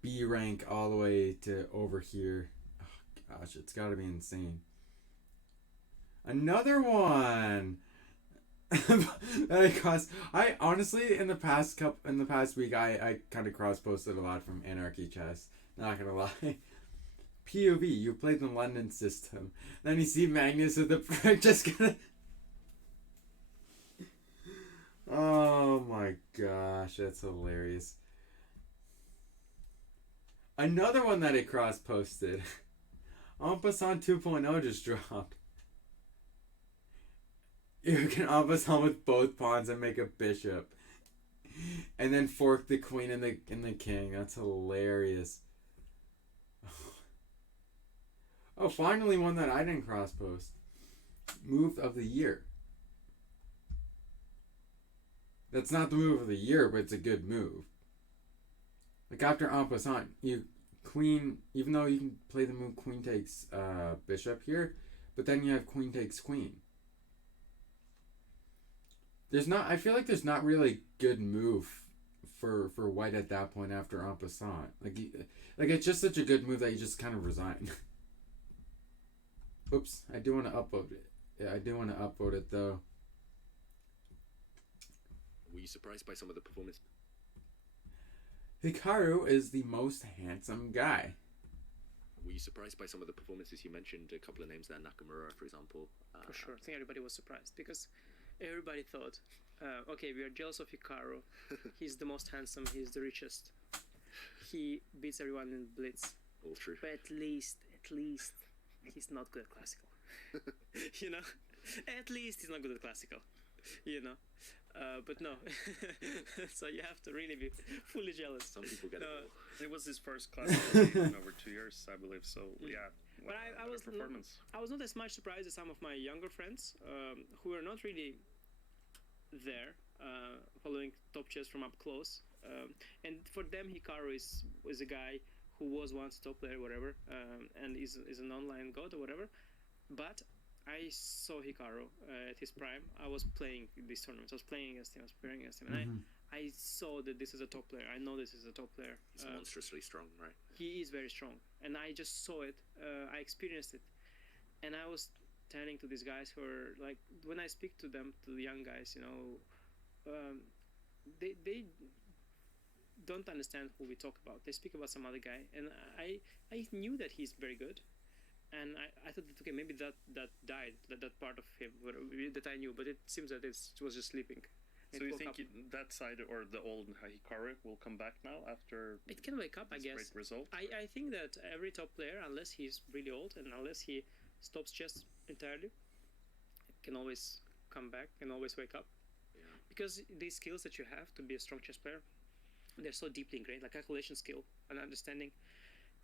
B rank all the way to over here. Oh, gosh, it's gotta be insane. Another one! I honestly in the past week I kind of cross posted a lot from Anarchy Chess. Not gonna lie. POV, you played the London system. Then you see Magnus with the prick just gonna. Oh my gosh, that's hilarious. Another one that I cross posted. En passant 2.0 just dropped. You can en passant with both pawns and make a bishop. And then fork the queen and the king. That's hilarious. Oh, finally one that I didn't cross post. Move of the year. That's not the move of the year, but it's a good move. Like after en passant, queen, even though you can play the move queen takes bishop here, but then you have queen takes queen. I feel like there's not really good move for white at that point after en passant. Like it's just such a good move that you just kind of resign. Oops, I do want to upload it. Yeah, I do want to upload it though. Were you surprised by some of the performance? Hikaru is the most handsome guy. Were you surprised by some of the performances? You mentioned a couple of names there, Nakamura, for example. For sure. I think everybody was surprised because everybody thought, okay, we are jealous of Hikaru. He's the most handsome. He's the richest. He beats everyone in Blitz. All true. But at least, he's not good at classical. You know? At least he's not good at classical. You know? But no. So you have to really be fully jealous. Some people get it. It was his first classical game in over 2 years, I believe. So yeah, But I was performance. I was not as much surprised as some of my younger friends who were not really there following top chess from up close. And for them, Hikaru is a guy who was once a top player, whatever, and is an online god or whatever. But I saw Hikaru at his prime. I was playing these tournaments. I was playing against him. I was playing against him, and I saw that this is a top player. I know this is a top player. He's monstrously strong, right? He is very strong, and I just saw it. I experienced it, and I was telling to these guys who are like, when I speak to them, to the young guys, you know, they don't understand who we talk about. They speak about some other guy, and I knew that he's very good, and I thought that okay, maybe that died, that part of him that I knew, but it seems that it was just sleeping. So you think that side or the old Hikaru will come back now after it can wake up, I guess. Great result? I think that every top player, unless he's really old and unless he stops chess entirely, can always come back and always wake up. Yeah. Because these skills that you have to be a strong chess player, they're so deeply ingrained, like calculation skill and understanding.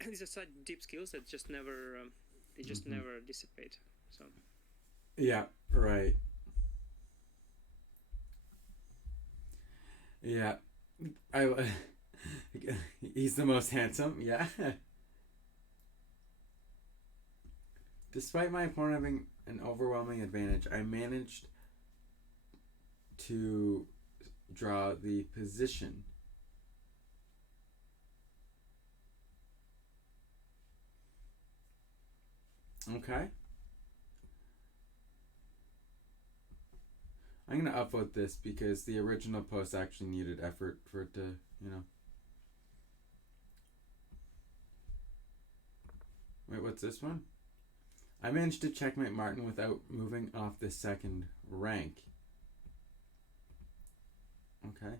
These are such deep skills that just never, they just never dissipate. So. Yeah. Right. Yeah, he's the most handsome, yeah. Despite my opponent having an overwhelming advantage, I managed to draw the position. Okay. I'm going to upvote this because the original post actually needed effort for it to, you know. Wait, what's this one? I managed to checkmate Martin without moving off the second rank. Okay.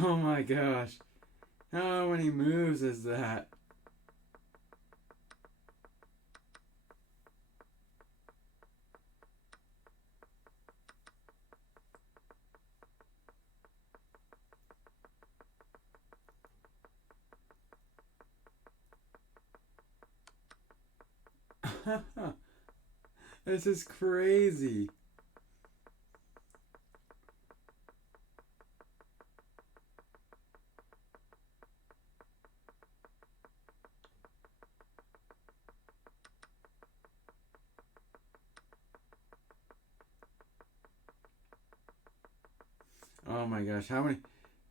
Oh my gosh. How many moves is that? This is crazy. Oh my gosh, how many?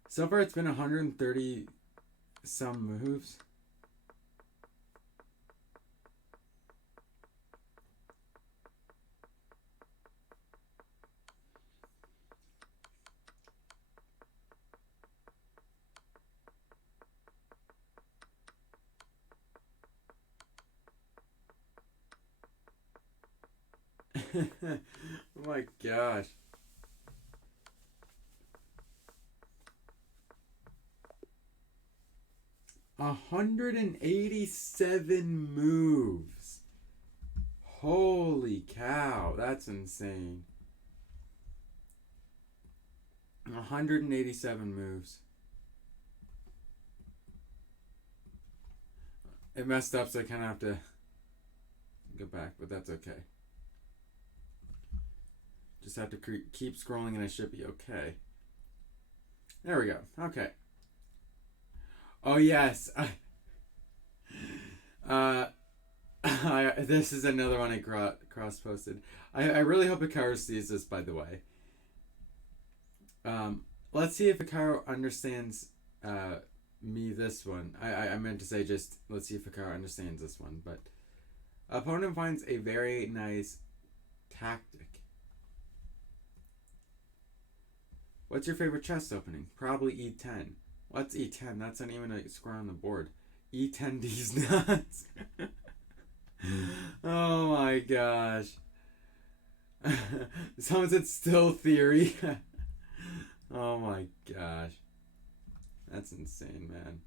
So far it's been 130 some moves. Oh my gosh. A 187 moves. Holy cow, that's insane. 187 moves. It messed up, so I kind of have to go back, but that's okay. Just have to keep scrolling and I should be okay. There we go. Okay. Oh yes. This is another one I cross-posted. I really hope Hikaru sees this, by the way. Let's see if Hikaru understands me this one. I meant to say just let's see if Hikaru understands this one. But opponent finds a very nice tactic. What's your favorite chest opening? Probably E10. What's E10? That's not even a square on the board. E10 these nuts. Oh my gosh. Someone said still theory. Oh my gosh. That's insane, man.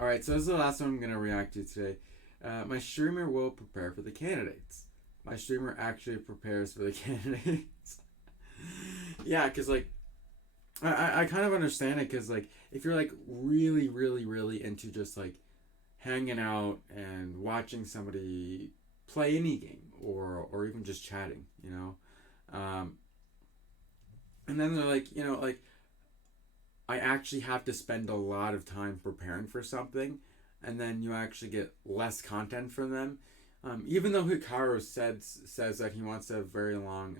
Alright, so this is the last one I'm going to react to today. My streamer will prepare for the candidates. My streamer actually prepares for the candidates. Yeah, because, like, I kind of understand it, because, like, if you're, like, really, really, really into just, like, hanging out and watching somebody play any game, or even just chatting, you know? And then they're like, you know, like, I actually have to spend a lot of time preparing for something, and then you actually get less content from them. Even though Hikaru says that he wants to have very long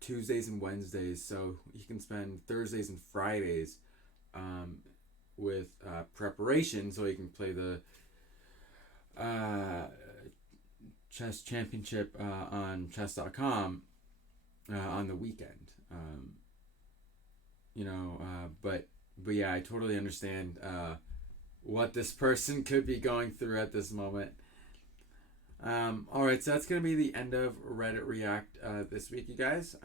Tuesdays and Wednesdays, so he can spend Thursdays and Fridays with preparation, so he can play the chess championship on chess.com on the weekend. You know, but yeah, I totally understand what this person could be going through at this moment. Alright, so that's going to be the end of Reddit React this week, you guys.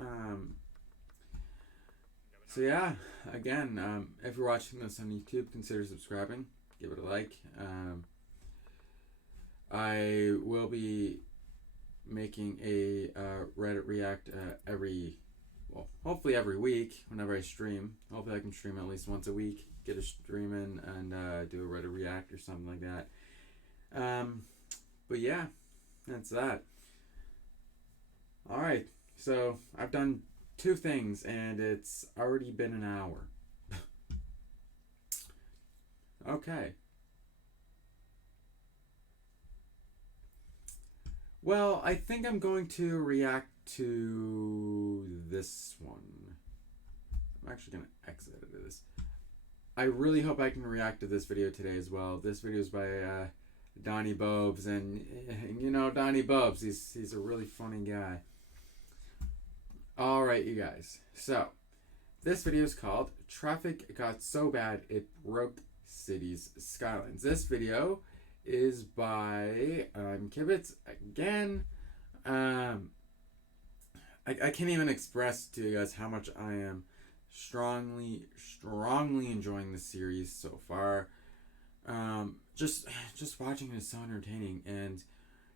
So yeah, again, if you're watching this on YouTube, consider subscribing. Give it a like. I will be making a Reddit React hopefully every week whenever I stream. Hopefully I can stream at least once a week. Get a stream in and do a Reddit React or something like that. But yeah, that's that. Alright, so I've done 2 things and it's already been an hour. Okay. Well, I think I'm going to react to this one. I'm actually going to exit out of this. I really hope I can react to this video today as well. This video is by Donnie Bobes, and you know Donnie Bobes, he's a really funny guy. Alright, you guys. So, this video is called Traffic Got So Bad It Broke Cities Skylines. This video is by Kibitz again. I can't even express to you guys how much I am strongly enjoying this series so far. Just watching it is so entertaining, and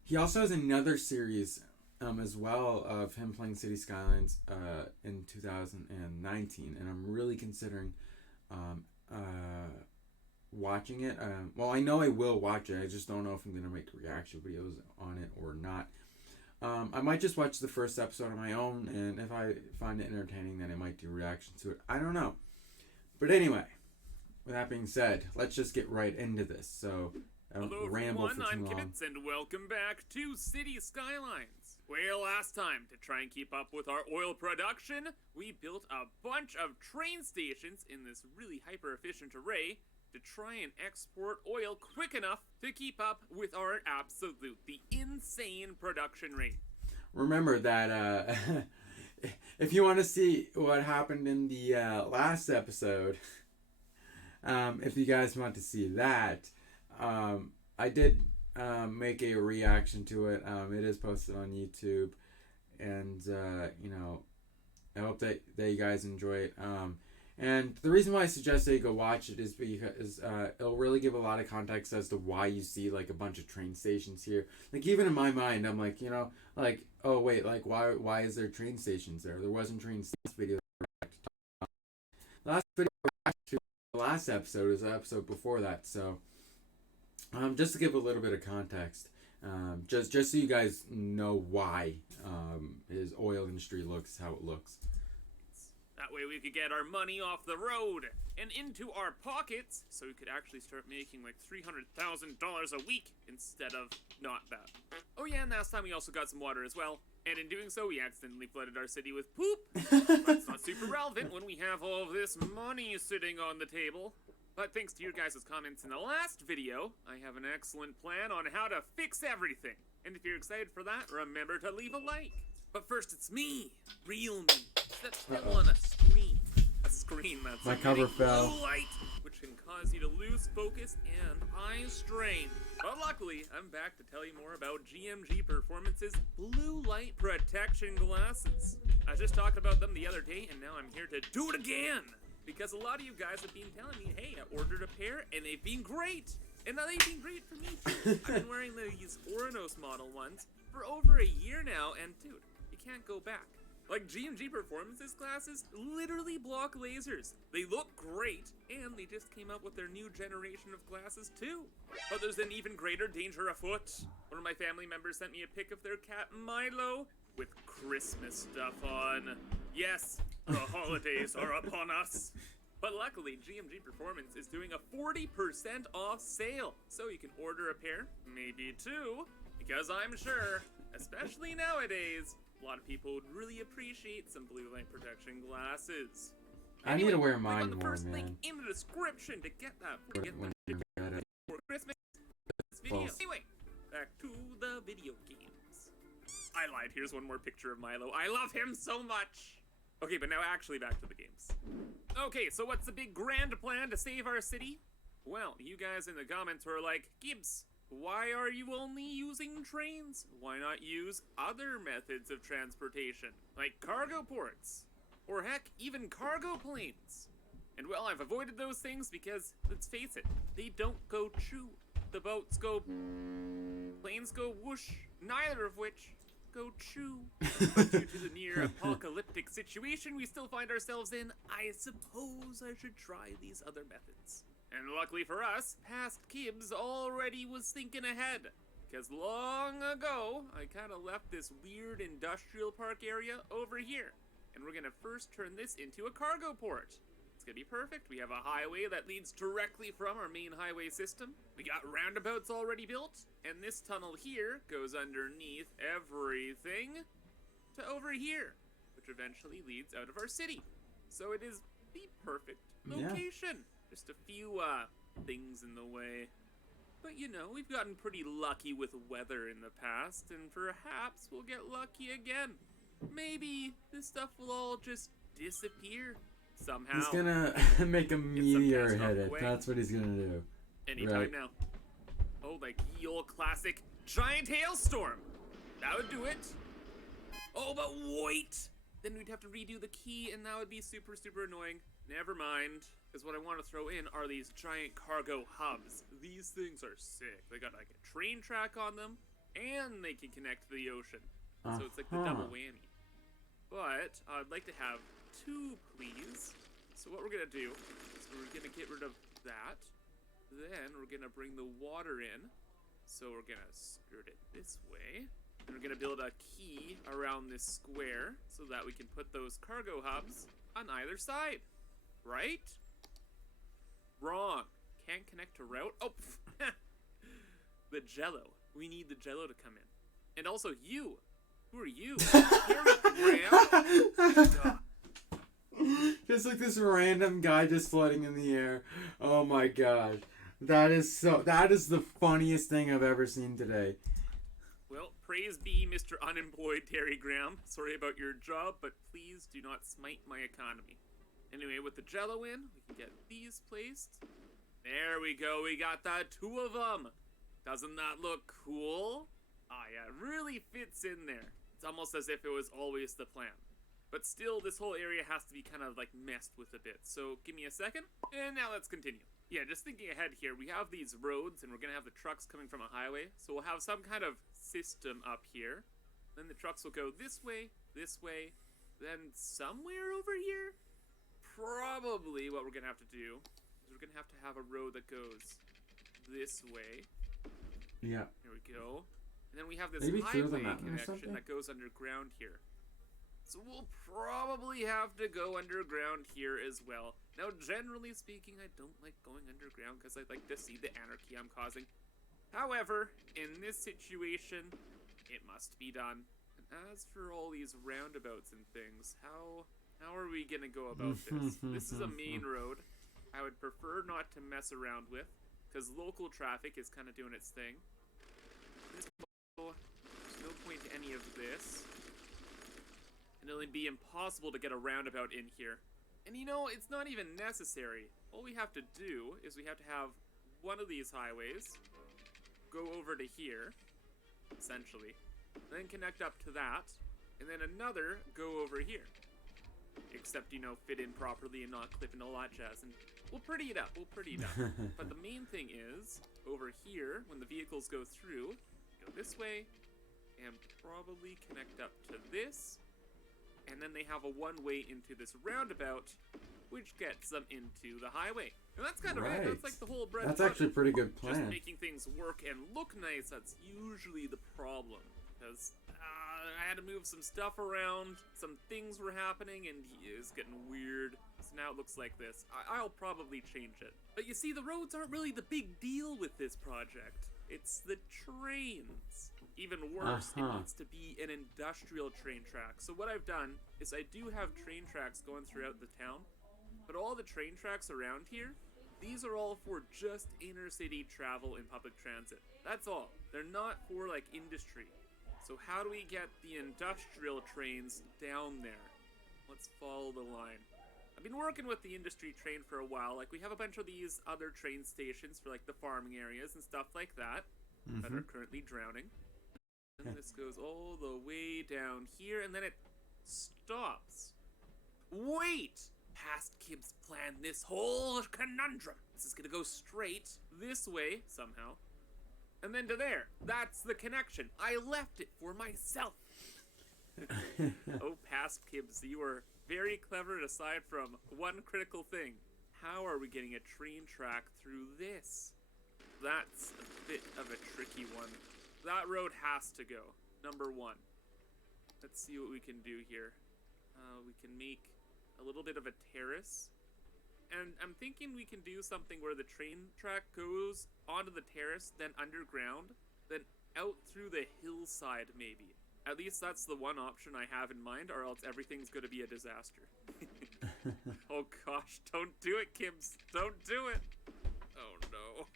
he also has another series as well of him playing City Skylines in 2019, and I'm really considering watching it. Well, I know I will watch it. I just don't know if I'm gonna make reaction videos on it or not. I might just watch the first episode on my own, and if I find it entertaining, then I might do reactions to it. I don't know. But anyway, with that being said, let's just get right into this. So, I don't Hello ramble everyone, for too I'm long. Kibitz, and welcome back to City Skylines. Well, last time, to try and keep up with our oil production, we built a bunch of train stations in this really hyper-efficient array to try and export oil quick enough to keep up with our absolutely insane production rate. Remember that if you want to see what happened in the last episode, if you guys want to see that, I did make a reaction to it. It is posted on YouTube, and you know, I hope that you guys enjoy it. And the reason why I suggest that you go watch it is because it'll really give a lot of context as to why you see like a bunch of train stations here. Like even in my mind, I'm like, you know, like, oh wait, like why is there train stations there? There wasn't train stations video. The last video actually, the last episode is the episode before that. So just to give a little bit of context, just so you guys know why his oil industry looks how it looks. That way we could get our money off the road and into our pockets, so we could actually start making like $300,000 a week instead of not that. Oh yeah, and last time we also got some water as well. And in doing so, we accidentally flooded our city with poop. But it's not super relevant when we have all of this money sitting on the table. But thanks to your guys' comments in the last video, I have an excellent plan on how to fix everything. And if you're excited for that, remember to leave a like. But first, it's me, real me, that's still on a screen. A screen that's My cover emitting fell. blue light, which can cause you to lose focus and eye strain. But luckily, I'm back to tell you more about GMG Performance's blue light protection glasses. I just talked about them the other day, and now I'm here to do it again. Because a lot of you guys have been telling me, hey, I ordered a pair, and they've been great. And now they've been great for me, too. I've been wearing these Oranos model ones for over a year now, and dude, you can't go back. Like, GMG Performance's glasses literally block lasers. They look great, and they just came out with their new generation of glasses, too. But there's an even greater danger afoot. One of my family members sent me a pic of their cat, Milo, with Christmas stuff on. Yes, the holidays are upon us. But luckily, GMG Performance is doing a 40% off sale. So you can order a pair, maybe two, because I'm sure, especially nowadays, a lot of people would really appreciate some blue light protection glasses. I need to wear click mine on the more, first link man. in the description to get that. When you got it. For Christmas this video. False. Anyway, back to the video games. I lied. Here's one more picture of Milo. I love him so much. Okay, but now actually back to the games. Okay, so what's the big grand plan to save our city? Well, you guys in the comments were like, Gibbs, why are you only using trains? Why not use other methods of transportation, like cargo ports? Or heck, even cargo planes? And well, I've avoided those things because, let's face it, they don't go choo. The boats go... planes go whoosh, neither of which go choo. But due to the near apocalyptic situation we still find ourselves in, I suppose I should try these other methods. And luckily for us, past Gibbs already was thinking ahead. Because long ago, I kind of left this weird industrial park area over here. And we're gonna first turn this into a cargo port. It's gonna be perfect. We have a highway that leads directly from our main highway system. We got roundabouts already built. And this tunnel here goes underneath everything to over here, which eventually leads out of our city. So it is the perfect location. Just a few, things in the way. But you know, we've gotten pretty lucky with weather in the past, and perhaps we'll get lucky again. Maybe this stuff will all just disappear somehow. He's gonna make a meteor hit catastrophic it. way. That's what he's gonna do. Anytime Right. now. Oh, like the old classic giant hailstorm. That would do it. Oh, but wait! Then we'd have to redo the key, and that would be super, super annoying. Never mind. Because what I want to throw in are these giant cargo hubs. These things are sick. They got like a train track on them, and they can connect to the ocean. So it's like the double whammy. But I'd like to have two, please. So what we're gonna do is we're gonna get rid of that. Then we're gonna bring the water in. So we're gonna skirt it this way. And we're gonna build a key around this square so that we can put those cargo hubs on either side. Right? Wrong. Can't connect to route. Oh, the Jello. We need the Jello to come in. And also you. Who are you? Just like this random guy just floating in the air. Oh my god. That is the funniest thing I've ever seen today. Well, praise be Mr. Unemployed Terry Graham. Sorry about your job, but please do not smite my economy. Anyway, with the Jello in, we can get these placed. There we go, we got the two of them. Doesn't that look cool? Ah, yeah, it really fits in there. It's almost as if it was always the plan. But still, this whole area has to be kind of like messed with a bit. So give me a second, and now let's continue. Yeah, just thinking ahead here, we have these roads, and we're gonna have the trucks coming from a highway. So we'll have some kind of system up here. Then the trucks will go this way, then somewhere over here. Probably what we're gonna have to do is we're gonna have to have a road that goes this way. Yeah. Here we go. And then we have this Maybe through the highway mountain or connection something? that goes underground here. So we'll probably have to go underground here as well. Now, generally speaking, I don't like going underground because I like to see the anarchy I'm causing. However, in this situation, it must be done. And as for all these roundabouts and things, how are we gonna go about this? This is a main road. I would prefer not to mess around with, because local traffic is kind of doing its thing. There's no point to any of this. And it'll be impossible to get a roundabout in here. And you know, it's not even necessary. All we have to do is we have to have one of these highways go over to here, essentially, then connect up to that, and then another go over here. Except, you know, fit in properly and not clip and all that jazz. And we'll pretty it up, But the main thing is, over here, when the vehicles go through, go this way, and probably connect up to this, and then they have a one-way into this roundabout, which gets them into the highway. And that's kind of it. That's like the whole bread. That's actually a pretty good plan. Just making things work and look nice, that's usually the problem. Because I had to move some stuff around, some things were happening, and it's getting weird. So now it looks like this. I'll probably change it. But you see, the roads aren't really the big deal with this project. It's the trains. Even worse, it needs to be an industrial train track. So what I've done is I do have train tracks going throughout the town, but all the train tracks around here, these are all for just inner city travel and public transit. That's all. They're not for like industry. So how do we get the industrial trains down there? Let's follow the line. I've been working with the industry train for a while. Like, we have a bunch of these other train stations for like the farming areas and stuff like that that are currently drowning. And this goes all the way down here, and then it stops. Wait! Past Kibs planned this whole conundrum. This is gonna go straight this way, somehow. And then to there. That's the connection. I left it for myself. Oh, Past Kibs, you were very clever aside from one critical thing. How are we getting a train track through this? That's a bit of a tricky one. That road has to go, number one. Let's see what we can do here. We can make a little bit of a terrace. And I'm thinking we can do something where the train track goes onto the terrace, then underground, then out through the hillside maybe. At least that's the one option I have in mind, or else everything's gonna be a disaster. Oh gosh, don't do it, Kibs. Don't do it. Oh no.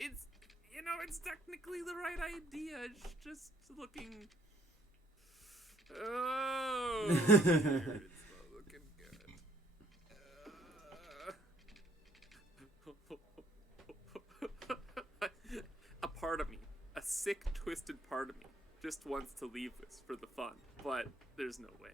It's, you know, it's technically the right idea. It's just looking... Oh, dear, it's not looking good. A part of me, a sick, twisted part of me, just wants to leave this for the fun, but there's no way.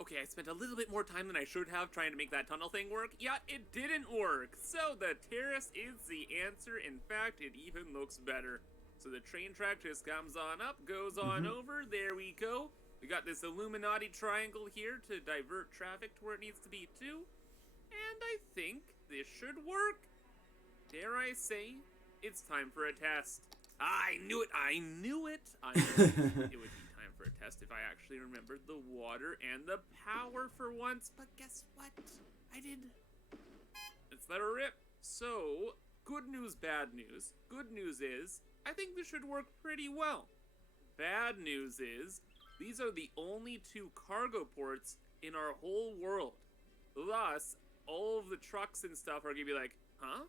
Okay, I spent a little bit more time than I should have trying to make that tunnel thing work, yet it didn't work. So the terrace is the answer. In fact, it even looks better. So the train track just comes on up, goes on over, there we go. We got this Illuminati triangle here to divert traffic to where it needs to be too. And I think this should work. Dare I say, it's time for a test. I knew it, I knew it. I knew it would be time for a test if I actually remembered the water and the power for once. But guess what? I did. Let's let her rip. So, good news, bad news. Good news is, I think this should work pretty well. Bad news is, these are the only two cargo ports in our whole world. Thus, all of the trucks and stuff are gonna be like, huh?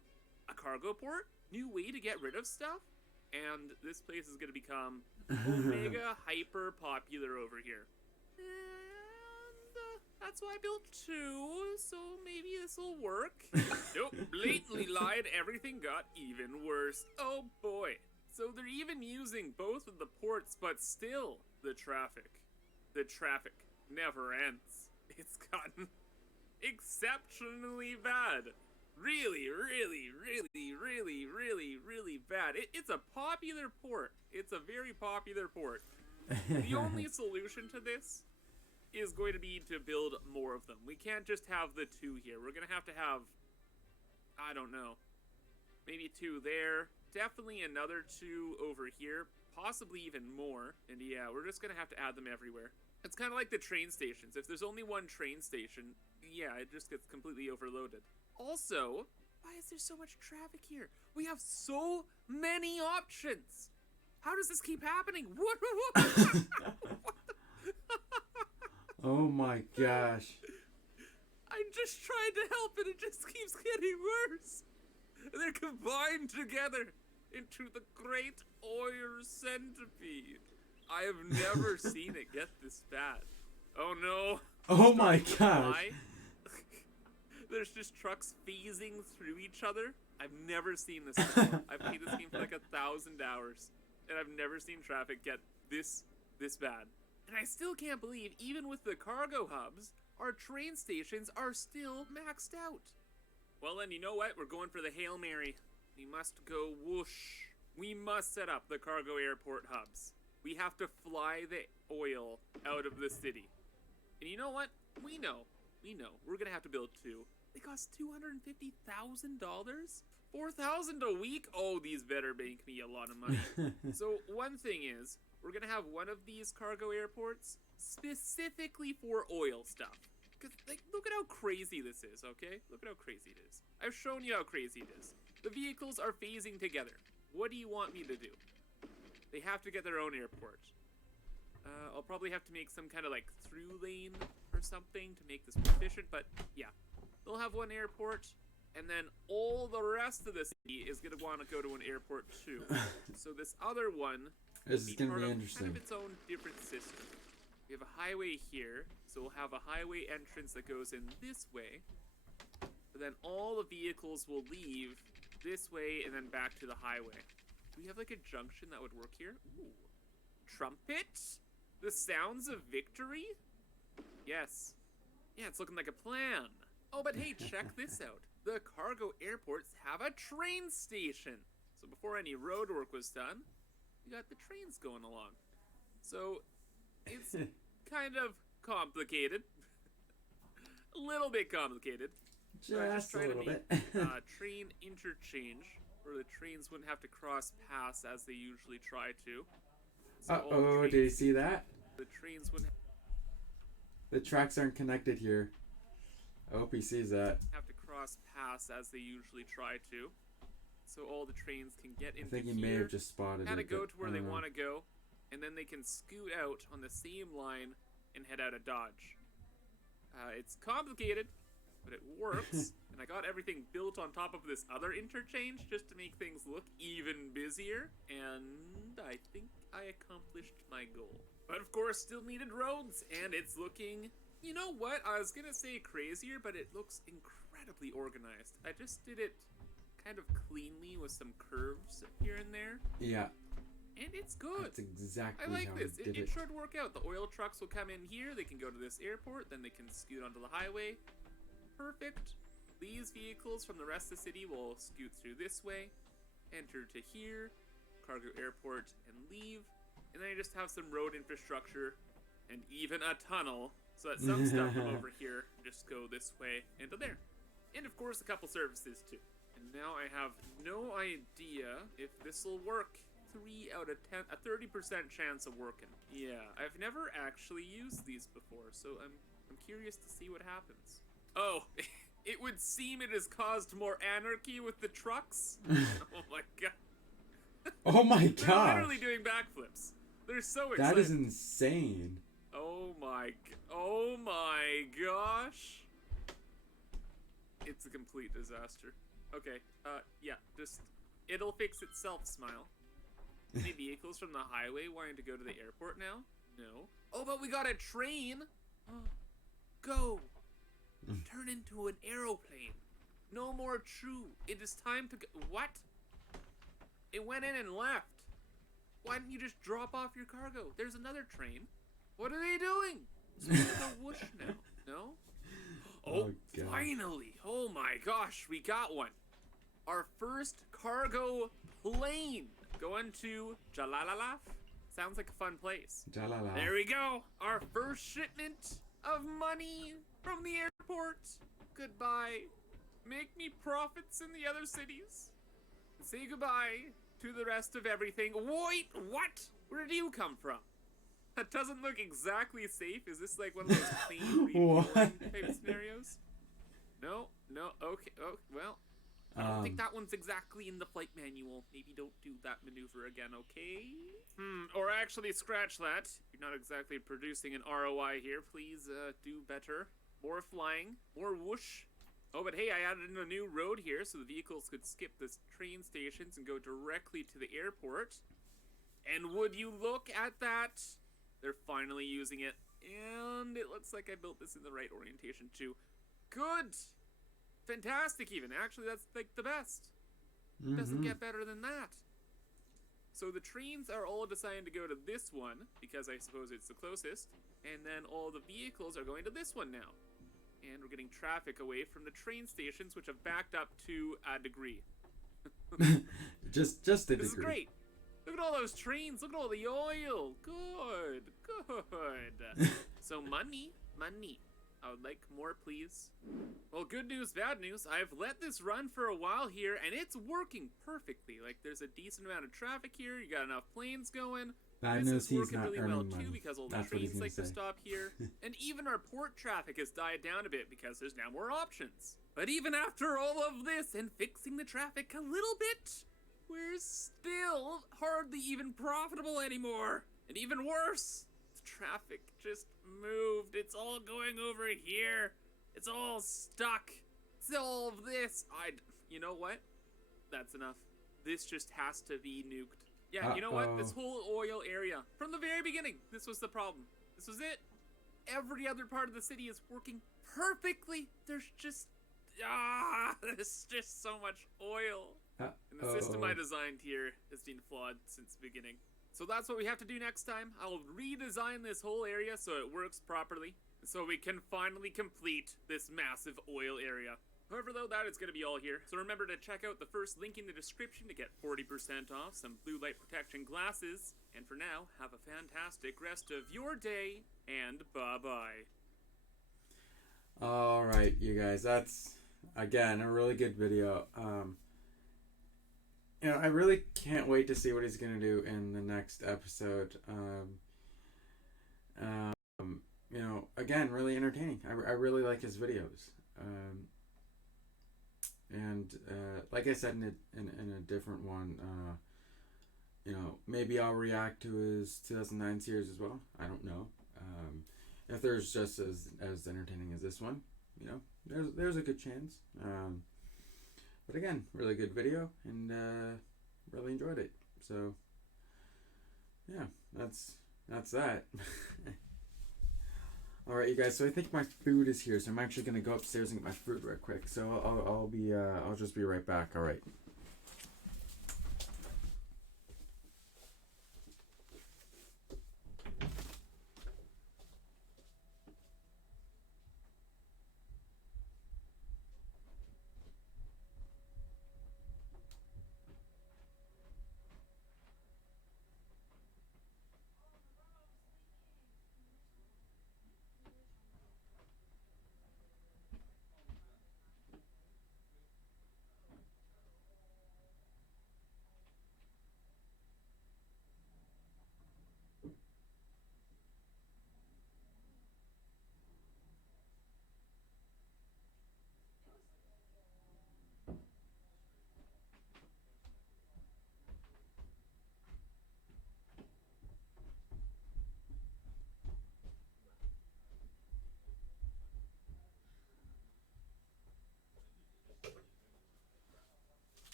A cargo port? New way to get rid of stuff? And this place is gonna become mega hyper popular over here. And that's why I built two, so maybe this will work. Nope, blatantly lied, everything got even worse. Oh boy. So they're even using both of the ports, but still, the traffic never ends. It's gotten exceptionally bad. Really, really, really, really, really, really bad. It's a popular port. It's a very popular port. The only solution to this is going to be to build more of them. We can't just have the two here. We're going to have, I don't know, maybe two there. Definitely another two over here. Possibly even more. And yeah, we're just going to have to add them everywhere. It's kind of like the train stations. If there's only one train station, yeah, it just gets completely overloaded. Also, why is there so much traffic here? We have so many options. How does this keep happening? What? Oh my gosh. I'm just trying to help and it just keeps getting worse. They're combined together into the great oil centipede. I have never seen it get this bad. Oh no. Oh my Starting to gosh. fly. There's just trucks phasing through each other. I've never seen this before. I've played this game for like 1,000 hours, and I've never seen traffic get this bad. And I still can't believe, even with the cargo hubs, our train stations are still maxed out. Well then, you know what? We're going for the Hail Mary. We must go whoosh. We must set up the cargo airport hubs. We have to fly the oil out of the city. And you know what? We know. We're gonna have to build 2. They cost $250,000? $4,000 a week? Oh, these better make me a lot of money. So one thing is, we're gonna have one of these cargo airports specifically for oil stuff. Cause like, look at how crazy this is, okay? Look at how crazy it is. I've shown you how crazy it is. The vehicles are phasing together. What do you want me to do? They have to get their own airport. I'll probably have to make some kind of like through lane or something to make this more efficient, but yeah. They'll have one airport, and then all the rest of the city is gonna want to go to an airport too. So this other one This is gonna part be of interesting. kind of its own different system. We have a highway here, so we'll have a highway entrance that goes in this way. But then all the vehicles will leave this way and then back to the highway. Do we have like a junction that would work here? Ooh. Trumpet? The sounds of victory? Yes. Yeah, it's looking like a plan. Oh, but hey, check this out. The cargo airports have a train station. So before any road work was done, we got the trains going along. So it's kind of complicated. A little bit complicated. So I Just a trying little to bit. make train interchange where the trains wouldn't have to cross paths as they usually try to. So all the Uh-oh, did you trains- see that? The trains wouldn't The tracks aren't connected here. I hope he sees that. have to cross paths as they usually try to. So all the trains can get I into think he here, may have just spotted kind it. of go but to where I they don't know. want to go, and then they can scoot out on the same line and head out of Dodge. It's complicated, but it works. And I got everything built on top of this other interchange just to make things look even busier. And I think I accomplished my goal. But of course, still needed roads, and it's looking... You know what? I was gonna say crazier, but it looks incredibly organized. I just did it kind of cleanly with some curves here and there, Yeah, and it's good. that's exactly I like how this. he did It it. should work out. The oil trucks will come in here. They can go to this airport. Then they can scoot onto the highway. Perfect. These vehicles from the rest of the city will scoot through this way, enter to here, cargo airport, and leave. And then I just have some road infrastructure and even a tunnel so that some stuff from over here just go this way into there. And of course, a couple services too. And now I have no idea if this will work. 3 out of 10, a 30% chance of working. Yeah, I've never actually used these before, so I'm curious to see what happens. Oh, it would seem it has caused more anarchy with the trucks. Oh my god. Oh my They're gosh! literally doing backflips. They're so excited. That is insane. Oh my gosh. It's a complete disaster. Okay, yeah, just, it'll fix itself, Smile. Any vehicles from the highway wanting to go to the airport now? No. Oh, but we got a train! Go! Turn into an aeroplane. No more true. It is time to go. What? It went in and left. Why didn't you just drop off your cargo? There's another train. What are they doing? So we're gonna go whoosh now. No? Oh, God. finally. Oh my gosh, we got one. Our first cargo plane going to Jalalala. Sounds like a fun place. Jalala. There we go. Our first shipment of money from the airport. Goodbye. Make me profits in the other cities. Say goodbye to the rest of everything. Wait, what? Where did you come from? That doesn't look exactly safe. Is this like one of those clean What? type scenarios? No, okay, oh, well. I don't think that one's exactly in the flight manual. Maybe don't do that maneuver again, okay? Or actually, scratch that. You're not exactly producing an ROI here. Please do better. More flying, more whoosh. Oh, but hey, I added in a new road here so the vehicles could skip the train stations and go directly to the airport. And would you look at that? They're finally using it. And it looks like I built this in the right orientation too. Good! Fantastic even. Actually, that's like the best. Doesn't get better than that. So the trains are all deciding to go to this one, because I suppose it's the closest. And then all the vehicles are going to this one now. And we're getting traffic away from the train stations, which have backed up to a degree. just a degree. This is great. Look at all those trains. Look at all the oil. Good. So money. I would like more, please. Well, good news, bad news. I've let this run for a while here, and it's working perfectly. Like, there's a decent amount of traffic here. You got enough planes going. Bad This news, is he's working not really earning well money. too, because all the That's what he's trains gonna like to say. stop here. And even our port traffic has died down a bit because there's now more options. But even after all of this and fixing the traffic a little bit, we're still hardly even profitable anymore. And even worse, the traffic just moved. It's all going over here. It's all stuck. It's all of this. You know what? That's enough. This just has to be nuked. Yeah, you know what? This whole oil area, from the very beginning, this was the problem. This was it. Every other part of the city is working perfectly. There's just so much oil. And the system I designed here has been flawed since the beginning. So that's what we have to do next time. I'll redesign this whole area so it works properly, so we can finally complete this massive oil area. However, though, that is going to be all here. So remember to check out the first link in the description to get 40% off some blue light protection glasses. And for now, have a fantastic rest of your day, and bye-bye. Alright, you guys, that's, again, a really good video. You know, I really can't wait to see what he's going to do in the next episode. You know, again, really entertaining. I really like his videos. Like I said in a different one, you know, maybe I'll react to his 2009 series as well. I don't know. If there's just as entertaining as this one, you know, there's a good chance. But again, really good video, and really enjoyed it. So yeah, that's that. All right, you guys. So I think my food is here. So I'm actually gonna go upstairs and get my food real quick. So I'll just be right back. All right.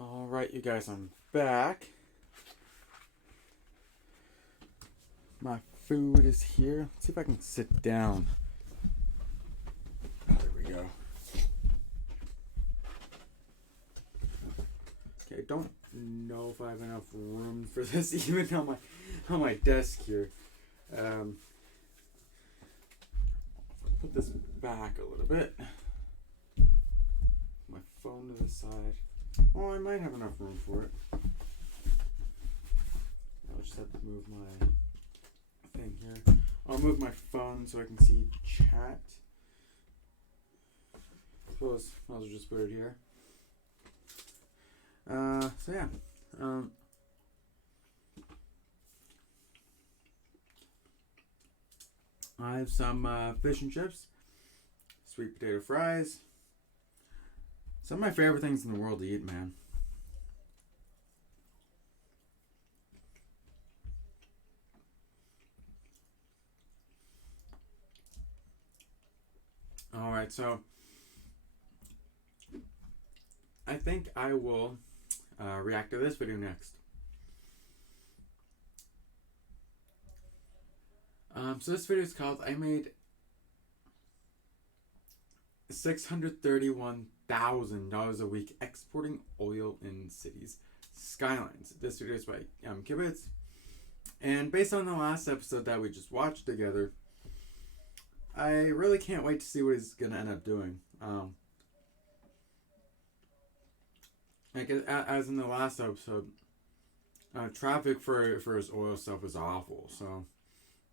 Alright, you guys, I'm back. My food is here. Let's see if I can sit down. There we go. Okay, I don't know if I have enough room for this even on my desk here. Put this back a little bit. My phone to the side. Oh, I might have enough room for it. I'll just have to move my thing here. I'll move my phone so I can see chat. Suppose I'll just put it here. So yeah. I have some fish and chips, sweet potato fries. Some of my favorite things in the world to eat, man. Alright, so I think I will react to this video next. So this video is called I made $631,000 a week exporting oil in cities skylines. This video is by Kibitz, and based on the last episode that we just watched together, I really can't wait to see what he's gonna end up doing. Like as in the last episode, traffic for his oil stuff was awful. So,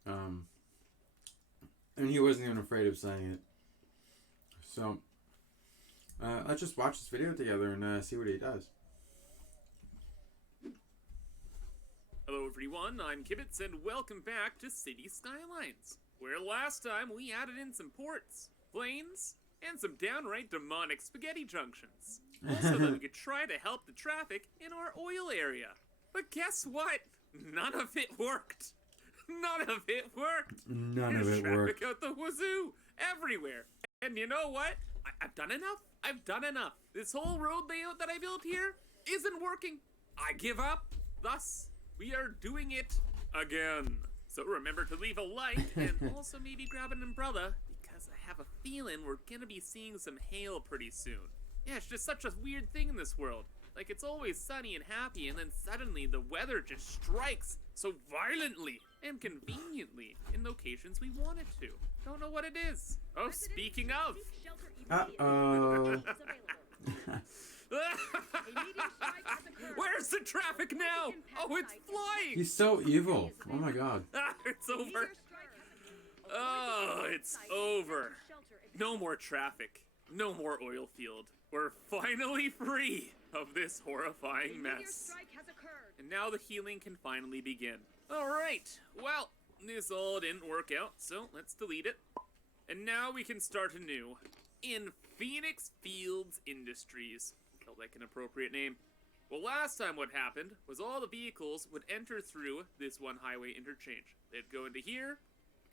and he wasn't even afraid of saying it. So, let's just watch this video together and see what he does. Hello everyone, I'm Kibitz and welcome back to City Skylines, where last time we added in some ports, planes, and some downright demonic spaghetti junctions. Also that we could try to help the traffic in our oil area. But guess what? None of it worked. None of it worked. None of There's it traffic worked. out the wazoo, everywhere. And you know what? I've done enough. I've done enough. This whole road layout that I built here isn't working. I give up. Thus, we are doing it again. So remember to leave a like and also maybe grab an umbrella, because I have a feeling we're gonna be seeing some hail pretty soon. Yeah, it's just such a weird thing in this world. Like, it's always sunny and happy, and then suddenly the weather just strikes so violently and conveniently in locations we want it to. Don't know what it is. Oh, speaking of. Uh-oh. Where's the traffic now? Oh, it's flying! He's so evil. Oh my god. It's over. Oh, it's over. No more traffic. No more oil field. We're finally free of this horrifying mess. And now the healing can finally begin. Alright, well, this all didn't work out, so let's delete it. And now we can start anew in Phoenix Fields Industries. Felt like an appropriate name. Well, last time what happened was all the vehicles would enter through this one highway interchange. They'd go into here,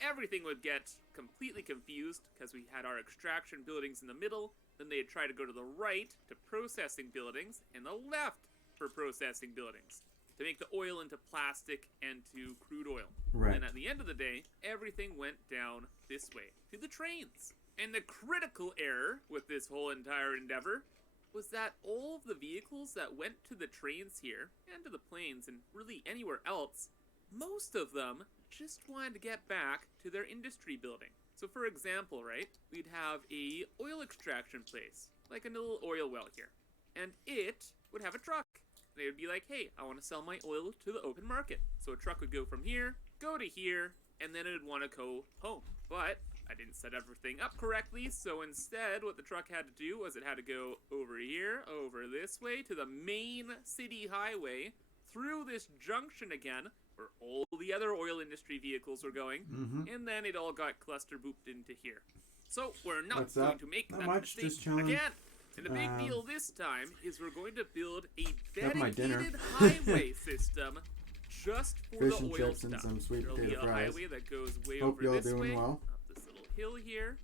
everything would get completely confused because we had our extraction buildings in the middle, then they'd try to go to the right to processing buildings, and the left for processing buildings, to make the oil into plastic and to crude oil. Right. And at the end of the day, everything went down this way, to the trains. And the critical error with this whole entire endeavor was that all of the vehicles that went to the trains here, and to the planes, and really anywhere else, most of them just wanted to get back to their industry building. So for example, right, we'd have a oil extraction place, like a little oil well here, and it would have a truck. They would be like, hey, I want to sell my oil to the open market. So a truck would go from here, go to here, and then it would want to go home. But I didn't set everything up correctly, so instead what the truck had to do was it had to go over here, over this way, to the main city highway, through this junction again, where all the other oil industry vehicles were going, and then it all got cluster booped into here. So we're not What's going up? to make Not that much, mistake just chilling. again. And the big deal this time is we're going to build a Have my dinner. dedicated highway system just for Fish the and oil chips stuff. and some sweet There'll potato be a fries. highway that goes way Hope over y'all this doing way, well. up this little hill here,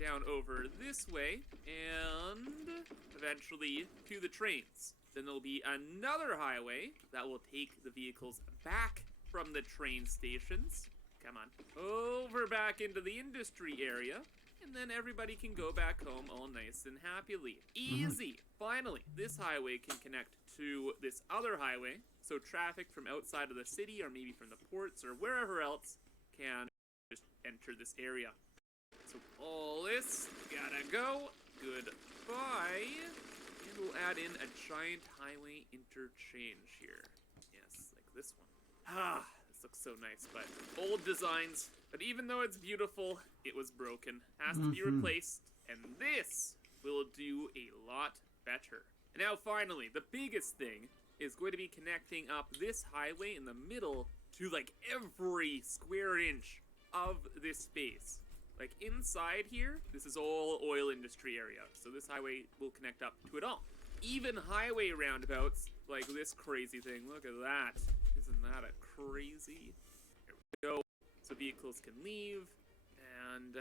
down over this way, and eventually to the trains. Then there'll be another highway that will take the vehicles back from the train stations. Come on. Over back into the industry area. And then everybody can go back home all nice and happily. Easy. Finally, this highway can connect to this other highway. So traffic from outside of the city or maybe from the ports or wherever else can just enter this area. So all this gotta go. Goodbye. And we'll add in a giant highway interchange here. Yes, like this one. Ah, this looks so nice, but old designs. But even though it's beautiful, it was broken. Has to be replaced. And this will do a lot better. And now finally, the biggest thing is going to be connecting up this highway in the middle to like every square inch of this space. Like inside here, this is all oil industry area, so this highway will connect up to it all. Even highway roundabouts, like this crazy thing, look at that. Isn't that a crazy? There we go. So vehicles can leave, and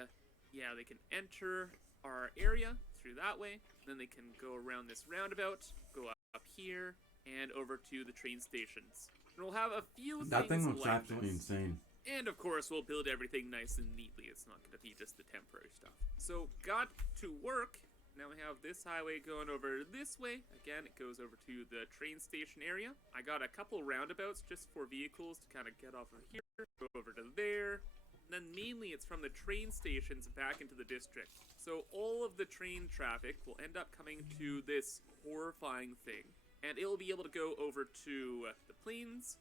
yeah, they can enter our area through that way. Then they can go around this roundabout, go up here, and over to the train stations. And we'll have a few That things thing looks like absolutely this. insane. And of course, we'll build everything nice and neatly. It's not going to be just the temporary stuff. So, got to work. Now we have this highway going over this way. Again, it goes over to the train station area. I got a couple roundabouts just for vehicles to kind of get off of here, go over to there. And then mainly it's from the train stations back into the district. So all of the train traffic will end up coming to this horrifying thing. And it'll be able to go over to the plains.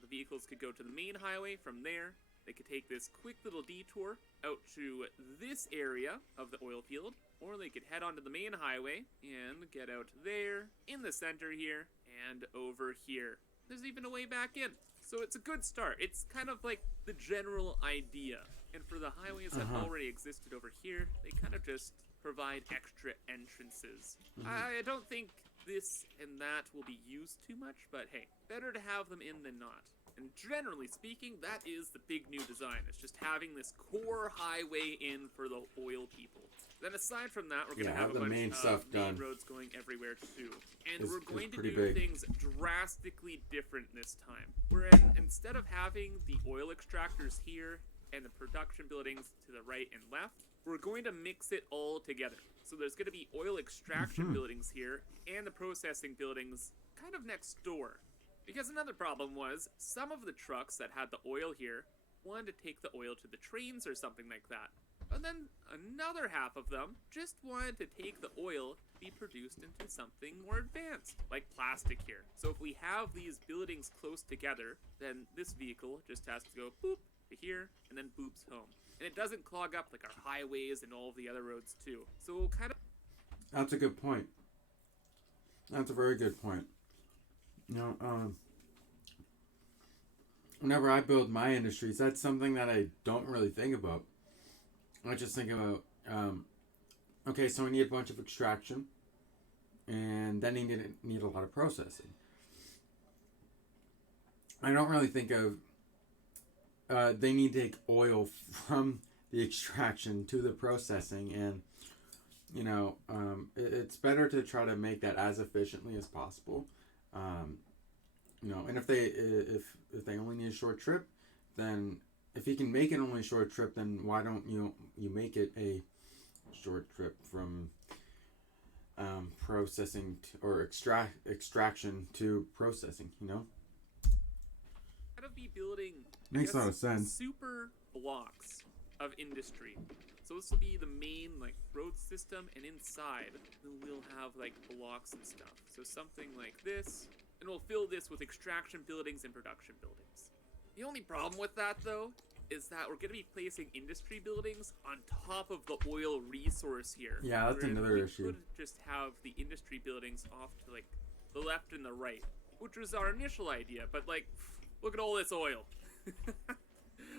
The vehicles could go to the main highway from there. They could take this quick little detour out to this area of the oil field, or they could head onto the main highway and get out there, in the center here, and over here. There's even a way back in. So it's a good start. It's kind of like the general idea. And for the highways that already existed over here, they kind of just provide extra entrances. I don't think this and that will be used too much, but hey, better to have them in than not. And generally speaking, that is the big new design. It's just having this core highway in for the oil people. Then aside from that, we're going to have a the bunch main of stuff main done. roads going everywhere too. And Is- we're is going to pretty do big. things drastically different this time. Instead of having the oil extractors here and the production buildings to the right and left, we're going to mix it all together. So there's going to be oil extraction buildings here and the processing buildings kind of next door. Because another problem was, some of the trucks that had the oil here wanted to take the oil to the trains or something like that. And then another half of them just wanted to take the oil to be produced into something more advanced, like plastic here. So if we have these buildings close together, then this vehicle just has to go boop to here and then boops home. And it doesn't clog up like our highways and all of the other roads too. So we'll kind of... That's a good point. That's a very good point. You know, whenever I build my industries, that's something that I don't really think about. I just think about, okay, so we need a bunch of extraction, and then you need a lot of processing. I don't really think of, they need to take oil from the extraction to the processing, and, you know, it's better to try to make that as efficiently as possible. You know, and if they only need a short trip, then if you can make it only a short trip, then why don't you make it a short trip from processing or extraction to processing? You know, kind of be building Makes a lot of sense. super blocks of industry. So this will be the main like road system, and inside we'll have like blocks and stuff. So something like this, and we'll fill this with extraction buildings and production buildings. The only problem with that though is that we're going to be placing industry buildings on top of the oil resource here. Yeah, that's Whereas another we issue. could just have the industry buildings off to like the left and the right, which was our initial idea, but like, look at all this oil.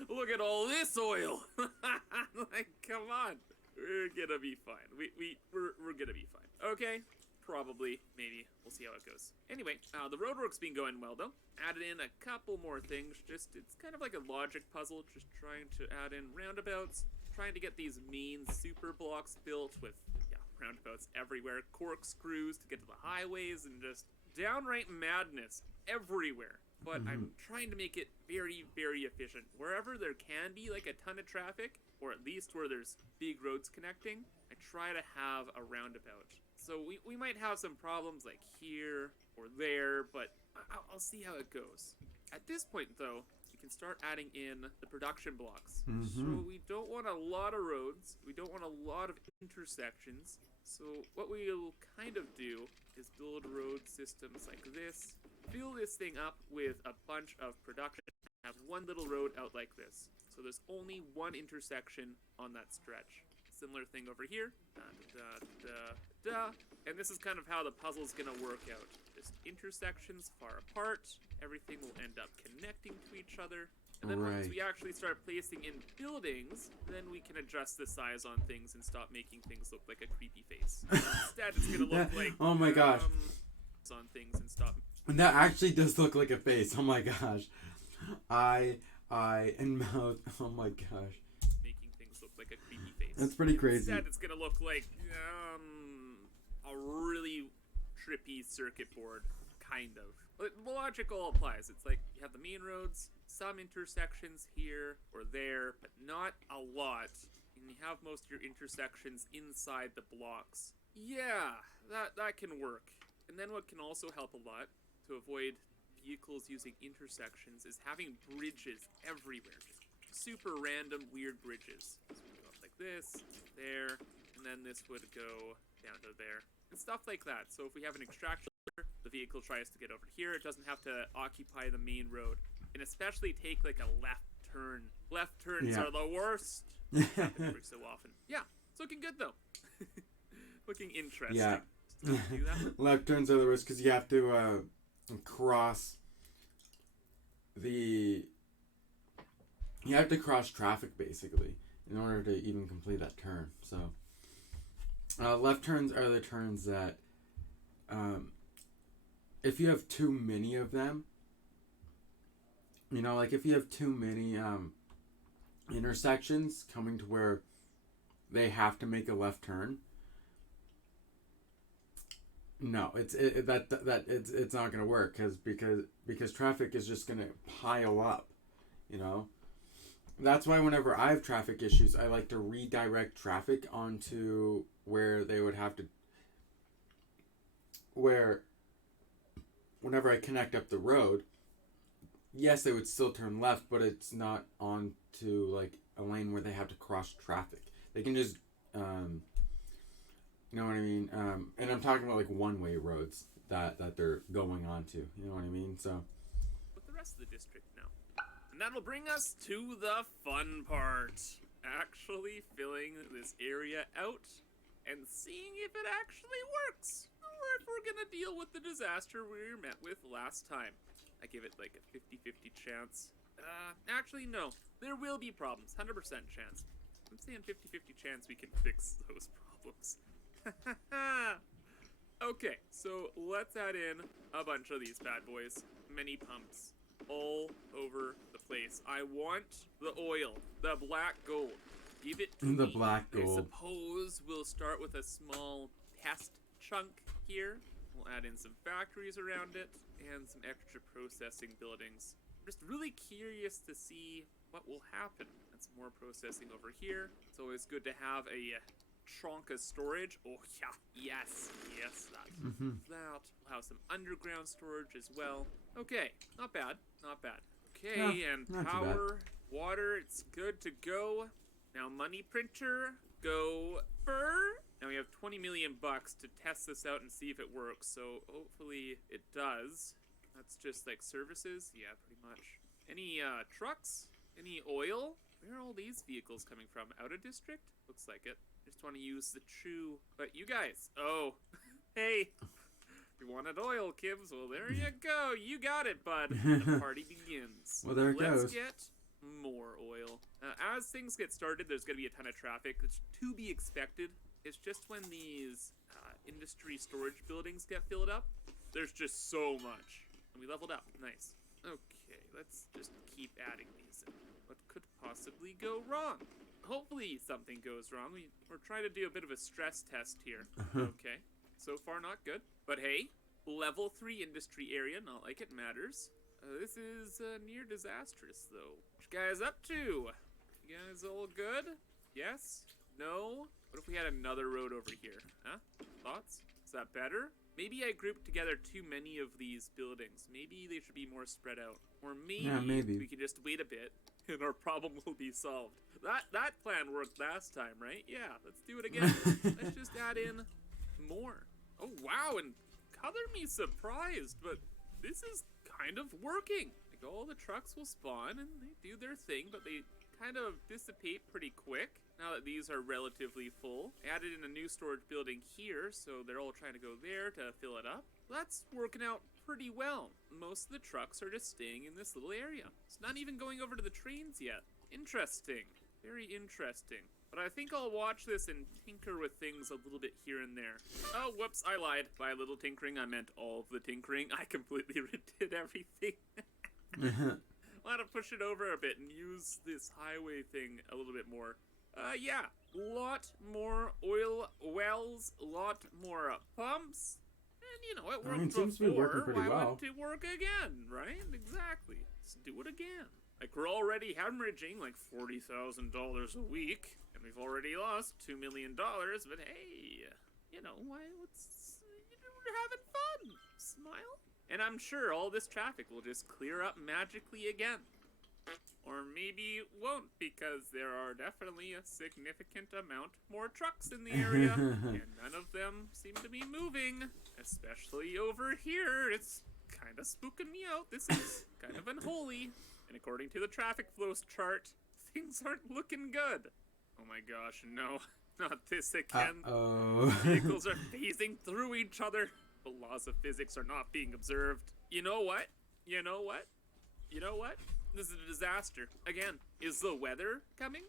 Look at all this oil. Like, come on. We're gonna be fine. We're gonna be fine. Okay, probably, maybe. We'll see how it goes. Anyway, the roadwork's been going well though. Added in a couple more things. Just, it's kind of like a logic puzzle. Just trying to add in roundabouts. Trying to get these main super blocks built with, yeah, roundabouts everywhere. Corkscrews to get to the highways and just downright madness everywhere. But I'm trying to make it very, very efficient. Wherever there can be like a ton of traffic, or at least where there's big roads connecting, I try to have a roundabout. So we might have some problems like here or there, but I'll see how it goes. At this point though, you can start adding in the production blocks. So we don't want a lot of roads, we don't want a lot of intersections. So what we'll kind of do is build road systems like this, fill this thing up with a bunch of production, have one little road out like this. So there's only one intersection on that stretch. similar thing over here. And this is kind of how the puzzle's gonna work out. Just intersections far apart. Everything will end up connecting to each other. And then once Right. we actually start placing in buildings, then we can adjust the size on things and stop making things look like a creepy face. Instead, it's gonna look like Oh my gosh. on things and stop And that actually does look like a face. Oh my gosh. Eye, and mouth. Oh my gosh. making things look like a creepy face. That's pretty crazy. Instead, it's gonna look like a really trippy circuit board, kind of. But the logic all applies. It's like you have the main roads, some intersections here or there, but not a lot. And you have most of your intersections inside the blocks. Yeah, that can work. And then what can also help a lot to avoid vehicles using intersections is having bridges everywhere. Just super random, weird bridges. So we go up like this, there, and then this would go down to there. And stuff like that. So if we have an extraction, the vehicle tries to get over here, it doesn't have to occupy the main road. And especially take like a left turn. Left turns Yeah. are the worst. Happen every so often. Yeah, it's looking good though. Looking interesting. Yeah. Just do that. Left turns are the worst because you have to cross the. You have to cross traffic basically in order to even complete that turn. So, left turns are the turns that, if you have too many of them, you know, like if you have too many intersections coming to where they have to make a left turn. No, it's not gonna work because traffic is just gonna pile up, you know. That's why whenever I have traffic issues, I like to redirect traffic onto where they would have to. Where. Whenever I connect up the road, yes, they would still turn left, but it's not onto like a lane where they have to cross traffic. They can just, you know what I mean? And I'm talking about like one-way roads that they're going onto. You know what I mean? So. With the rest of the district now. And that'll bring us to the fun part. Actually filling this area out and seeing if it actually works. Or if we're gonna deal with the disaster we were met with last time. I give it like a 50-50 chance. Actually no. There will be problems. 100% chance. I'm saying 50-50 chance we can fix those problems. Okay, so let's add in a bunch of these bad boys. Many pumps. All over the place. I want the oil. The black gold. Give it to The me. black I gold. suppose we'll start with a small test chunk here. We'll add in some factories around it and some extra processing buildings. I'm just really curious to see what will happen. And some more processing over here. It's always good to have a trunk of storage. Oh yeah, yes, that's that. We'll have some underground storage as well. Okay, not bad, not bad. Okay, Yeah, and not too bad. power, water, it's good to go. Now money printer, go fur. Now we have 20 million bucks to test this out and see if it works. So hopefully it does. That's just like services, yeah, pretty much. Any trucks? Any oil? Where are all these vehicles coming from? Out of district? Looks like it. Just want to use the true. But you guys, oh, hey. You wanted oil, Kibbs? Well, there you go. You got it, bud. The party begins. Well, there it Let's goes. get more oil. As things get started, there's going to be a ton of traffic. It's to be expected. It's just when these industry storage buildings get filled up, there's just so much. And we leveled up. Nice. Okay, let's just keep adding these in. What could possibly go wrong? Hopefully something goes wrong. We're trying to do a bit of a stress test here. Okay. So far, not good. But hey, level 3 industry area, not like it matters. This is near disastrous, though. What you guys up to? You guys all good? Yes? No? What if we had another road over here? Huh? Thoughts? Is that better? Maybe I grouped together too many of these buildings. Maybe they should be more spread out. Or maybe we can just wait a bit and our problem will be solved. That plan worked last time, right? Yeah, let's do it again. Let's just add in more. Oh, wow, and color me surprised, but this is kind of working. I all the trucks will spawn and they do their thing, but they kind of dissipate pretty quick now that these are relatively full. I added in a new storage building here, so they're all trying to go there to fill it up. That's working out pretty well. Most of the trucks are just staying in this little area. It's not even going over to the trains yet. Interesting. Very interesting. But I think I'll watch this and tinker with things a little bit here and there. Oh, whoops, I lied. By a little tinkering, I meant all of the tinkering. I completely redid everything. I'll have to push it over a bit and use this highway thing a little bit more. Yeah, lot more oil wells, lot more pumps. And, you know, it worked it seems to be working before. pretty Why well. wouldn't it work again, right? Exactly. Let's do it again. Like, we're already hemorrhaging like $40,000 a week, and we've already lost $2 million, but hey, you know, why, we're having fun. Smile. And I'm sure all this traffic will just clear up magically again. Or maybe it won't, because there are definitely a significant amount more trucks in the area, and none of them seem to be moving, especially over here. It's kind of spooking me out. This is kind of unholy, and according to the traffic flows chart, things aren't looking good. Oh my gosh, no, not this again. Uh-oh. Vehicles are phasing through each other. The laws of physics are not being observed. You know what? You know what? You know what? This is a disaster. Again, is the weather coming?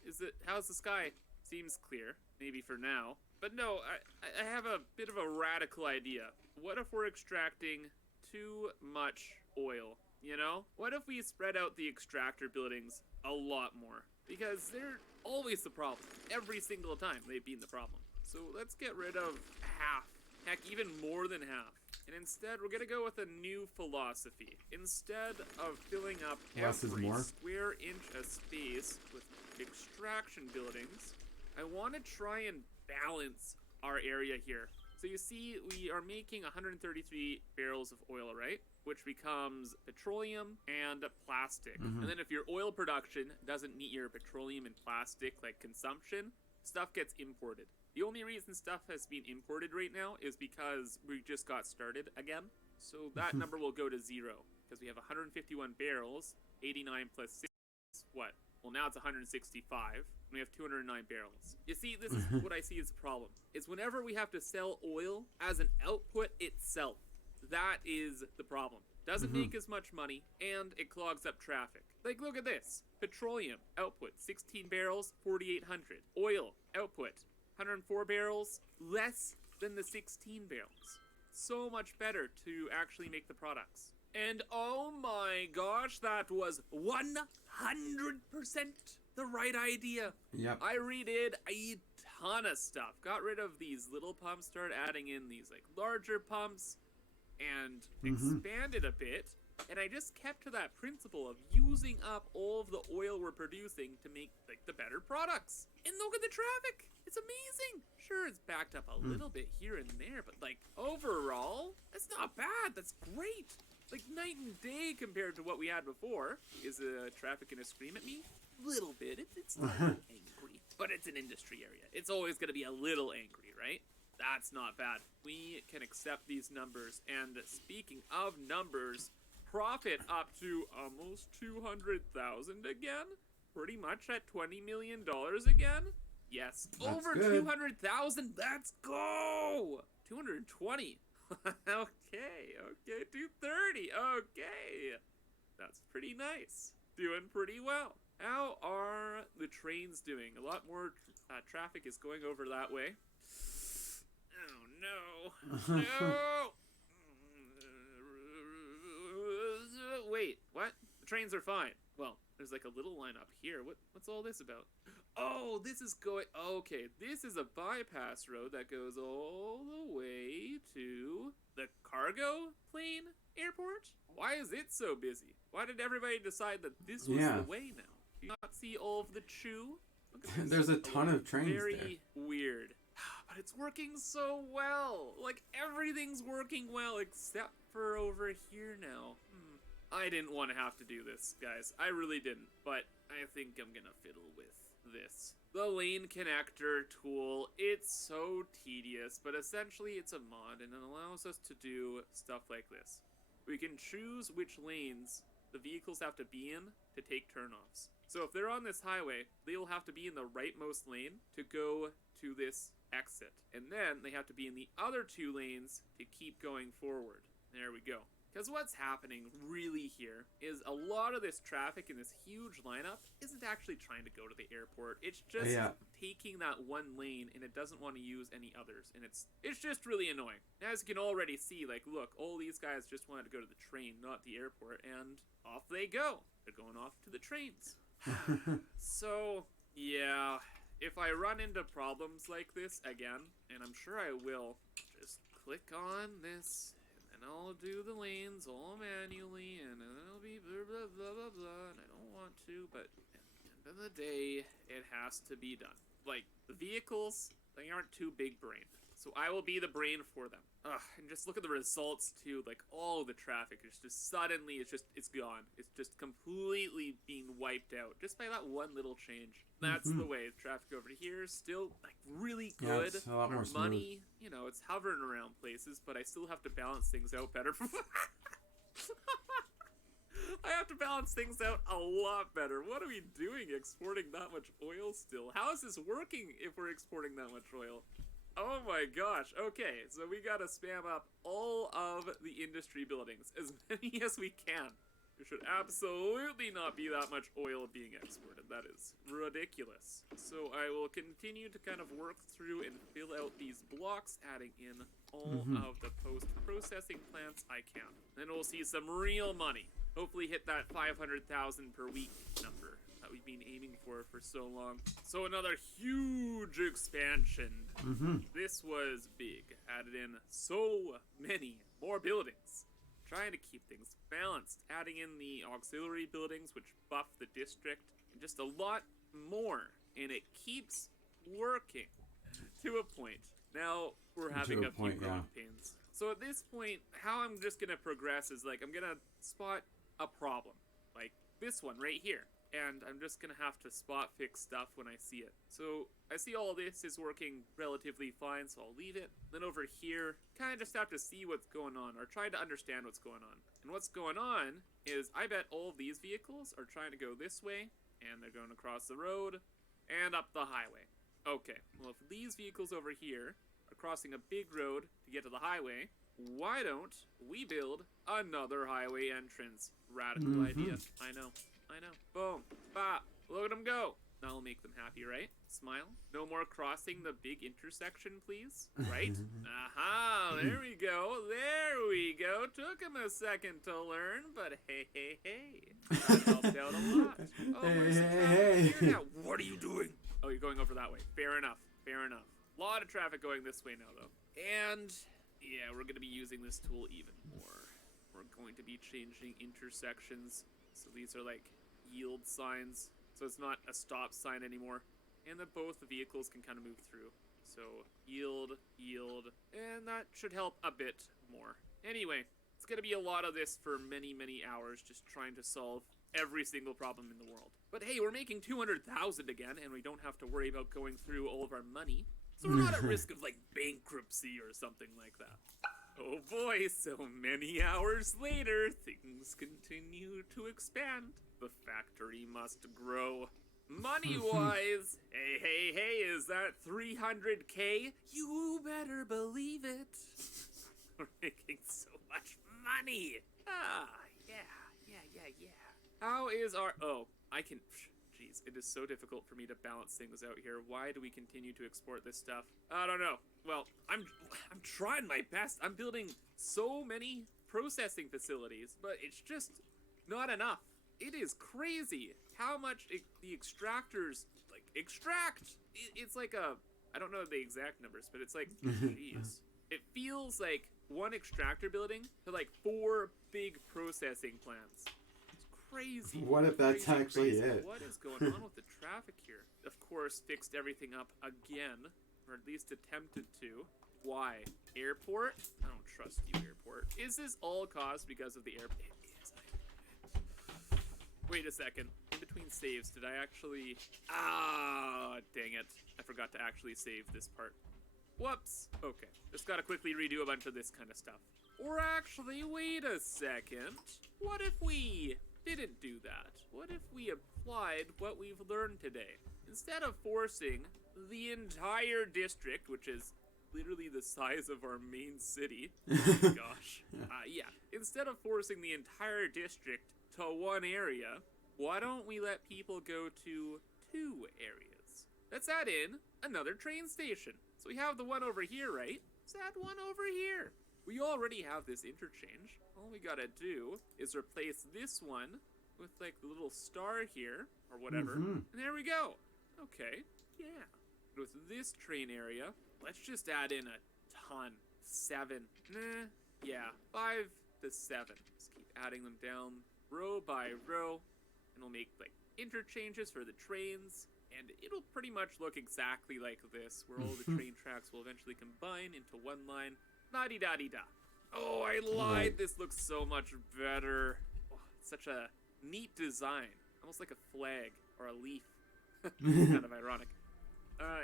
How's the sky? Seems clear, maybe for now. But no, I have a bit of a radical idea. What if we're extracting too much oil, you know? What if we spread out the extractor buildings a lot more? Because they're always the problem. Every single time they've been the problem. So let's get rid of half. Heck, even more than half. And instead, we're gonna go with a new philosophy. Instead of filling up Less is every more. square inch of space with extraction buildings, I want to try and balance our area here. So you see, we are making 133 barrels of oil, right? Which becomes petroleum and plastic. And then if your oil production doesn't meet your petroleum and plastic like consumption, stuff gets imported. The only reason stuff has been imported right now is because we just got started again. So that number will go to 0 because we have 151 barrels, 89 plus 6, what? Well, now it's 165, and we have 209 barrels. You see, this is what I see as a problem. Is whenever we have to sell oil as an output itself, that is the problem. Doesn't make as much money, and it clogs up traffic. Like, look at this. Petroleum, output, 16 barrels, 4,800. Oil, output, 104 barrels, less than the 16 barrels. So much better to actually make the products. And oh my gosh, that was 100% the right idea. Yep. I redid a ton of stuff. Got rid of these little pumps, started adding in these like larger pumps, and expanded a bit. And I just kept to that principle of using up all of the oil we're producing to make like the better products. And look at the traffic. It's amazing. Sure, it's backed up a little bit here and there, but like overall, that's not bad. That's great. Like night and day compared to what we had before. Is traffic gonna scream at me? Little bit. It's not angry, but it's an industry area. It's always gonna be a little angry, right? That's not bad. We can accept these numbers. And speaking of numbers, profit up to almost 200,000 again. Pretty much at $20 million again. Yes, That's over good. 200,000. Let's go. 220. Okay, 230. Okay, that's pretty nice. Doing pretty well. How are the trains doing? A lot more traffic is going over that way. Oh no! No! Wait, what? The trains are fine. Well, there's like a little line up here. What's all this about? Oh, this is going. Okay, this is a bypass road that goes all the way to the cargo plane airport. Why is it so busy? Why did everybody decide that this was Yeah. the way now? Do you not see all of the chew? Look at this. There's a ton of trains Very weird. But it's working so well. Like, everything's working well except for over here now. I didn't want to have to do this, guys. I really didn't. But I think I'm gonna fiddle with this. The lane connector tool. It's so tedious, but essentially it's a mod and it allows us to do stuff like this. We can choose which lanes the vehicles have to be in to take turnoffs. So if they're on this highway, they will have to be in the rightmost lane to go to this exit. And then they have to be in the other 2 lanes to keep going forward. There we go. Because what's happening really here is a lot of this traffic in this huge lineup isn't actually trying to go to the airport. It's just taking that one lane, and it doesn't want to use any others. And it's just really annoying. As you can already see, like, look, all these guys just wanted to go to the train, not the airport, and off they go. They're going off to the trains. So, yeah, if I run into problems like this again, and I'm sure I will, just click on this. And I'll do the lanes all manually, and it'll be blah, blah, blah, blah, blah, and I don't want to, but at the end of the day, it has to be done. Like, the vehicles, they aren't too big-brained, so I will be the brain for them. And just look at the results, too. Like, all the traffic is just suddenly, it's gone. It's just completely being wiped out, just by that one little change. That's the way. Traffic over here is still, like, really good. It's a lot more smooth. Money, you know, it's hovering around places, but I still have to balance things out better. I have to balance things out a lot better. What are we doing exporting that much oil still? How is this working if we're exporting that much oil? Oh my gosh. Okay, so we gotta spam up all of the industry buildings, as many as we can. There should absolutely not be that much oil being exported. That is ridiculous. So I will continue to kind of work through and fill out these blocks, adding in all of the post-processing plants I can. Then we'll see some real money. Hopefully hit that 500,000 per week number that we've been aiming for so long. So another huge expansion. This was big. Added in so many more buildings. Trying to keep things balanced, adding in the auxiliary buildings which buff the district, and just a lot more, and it keeps working to a point. Now we're having a few growing pains. So at this point, how I'm just gonna progress is like I'm gonna spot a problem, like this one right here, and I'm just gonna have to spot fix stuff when I see it. So I see all this is working relatively fine, so I'll leave it. Then over here, kind of just have to see what's going on, or try to understand what's going on. And what's going on is I bet all of these vehicles are trying to go this way, and they're going across the road, and up the highway. Okay, well if these vehicles over here are crossing a big road to get to the highway, why don't we build another highway entrance? Radical idea. I know. Boom. Bop. Look at them go. That'll make them happy, right? Smile. No more crossing the big intersection, please. Right? Aha, there we go. There we go. Took him a second to learn, but hey. That helped out a lot. Oh, where's the traffic here now? What are you doing? Oh, you're going over that way. Fair enough. A lot of traffic going this way now, though. And yeah, we're going to be using this tool even more. We're going to be changing intersections. So these are like yield signs. So it's not a stop sign anymore. And that both the vehicles can kind of move through. So yield. And that should help a bit more. Anyway, it's going to be a lot of this for many, many hours, just trying to solve every single problem in the world. But hey, we're making 200,000 again, and we don't have to worry about going through all of our money. So we're not at risk of, like, bankruptcy or something like that. Oh boy, so many hours later, things continue to expand. The factory must grow. Money-wise, hey, is that 300K? You better believe it. We're making so much money. Yeah. How is our... Oh, I can... Jeez, it is so difficult for me to balance things out here. Why do we continue to export this stuff? I don't know. Well, I'm trying my best. I'm building so many processing facilities, but it's just not enough. It is crazy how much the extractors, like, extract. It's like a... I don't know the exact numbers, but it's like... Jeez. It feels like one extractor building to, like, 4 big processing plants. Crazy. What if that's actually it? What is going on with the traffic here? Of course, fixed everything up again, or at least attempted to. Why? Airport? I don't trust you, airport. Is this all caused because of the airport? It is. Wait a second. In between saves, did I actually... dang it. I forgot to actually save this part. Whoops. Okay. Just gotta quickly redo a bunch of this kind of stuff. Or actually, wait a second. What if we didn't do that? What if we applied what we've learned today? Instead of forcing the entire district, which is literally the size of our main city, oh my gosh, yeah, instead of forcing the entire district to one area, why don't we let people go to 2 areas? Let's add in another train station. So we have the one over here, right? Let's add one over here. We already have this interchange. All we gotta do is replace this one with like the little star here, or whatever. And there we go. Okay, yeah. With this train area, let's just add in a ton. 7. Nah, yeah, 5 to 7. Just keep adding them down row by row. And we'll make like interchanges for the trains. And it'll pretty much look exactly like this, where all the train tracks will eventually combine into one line. La-di-da-di-da. Oh, I lied. This looks so much better. Oh, it's such a neat design. Almost like a flag or a leaf. Kind of ironic.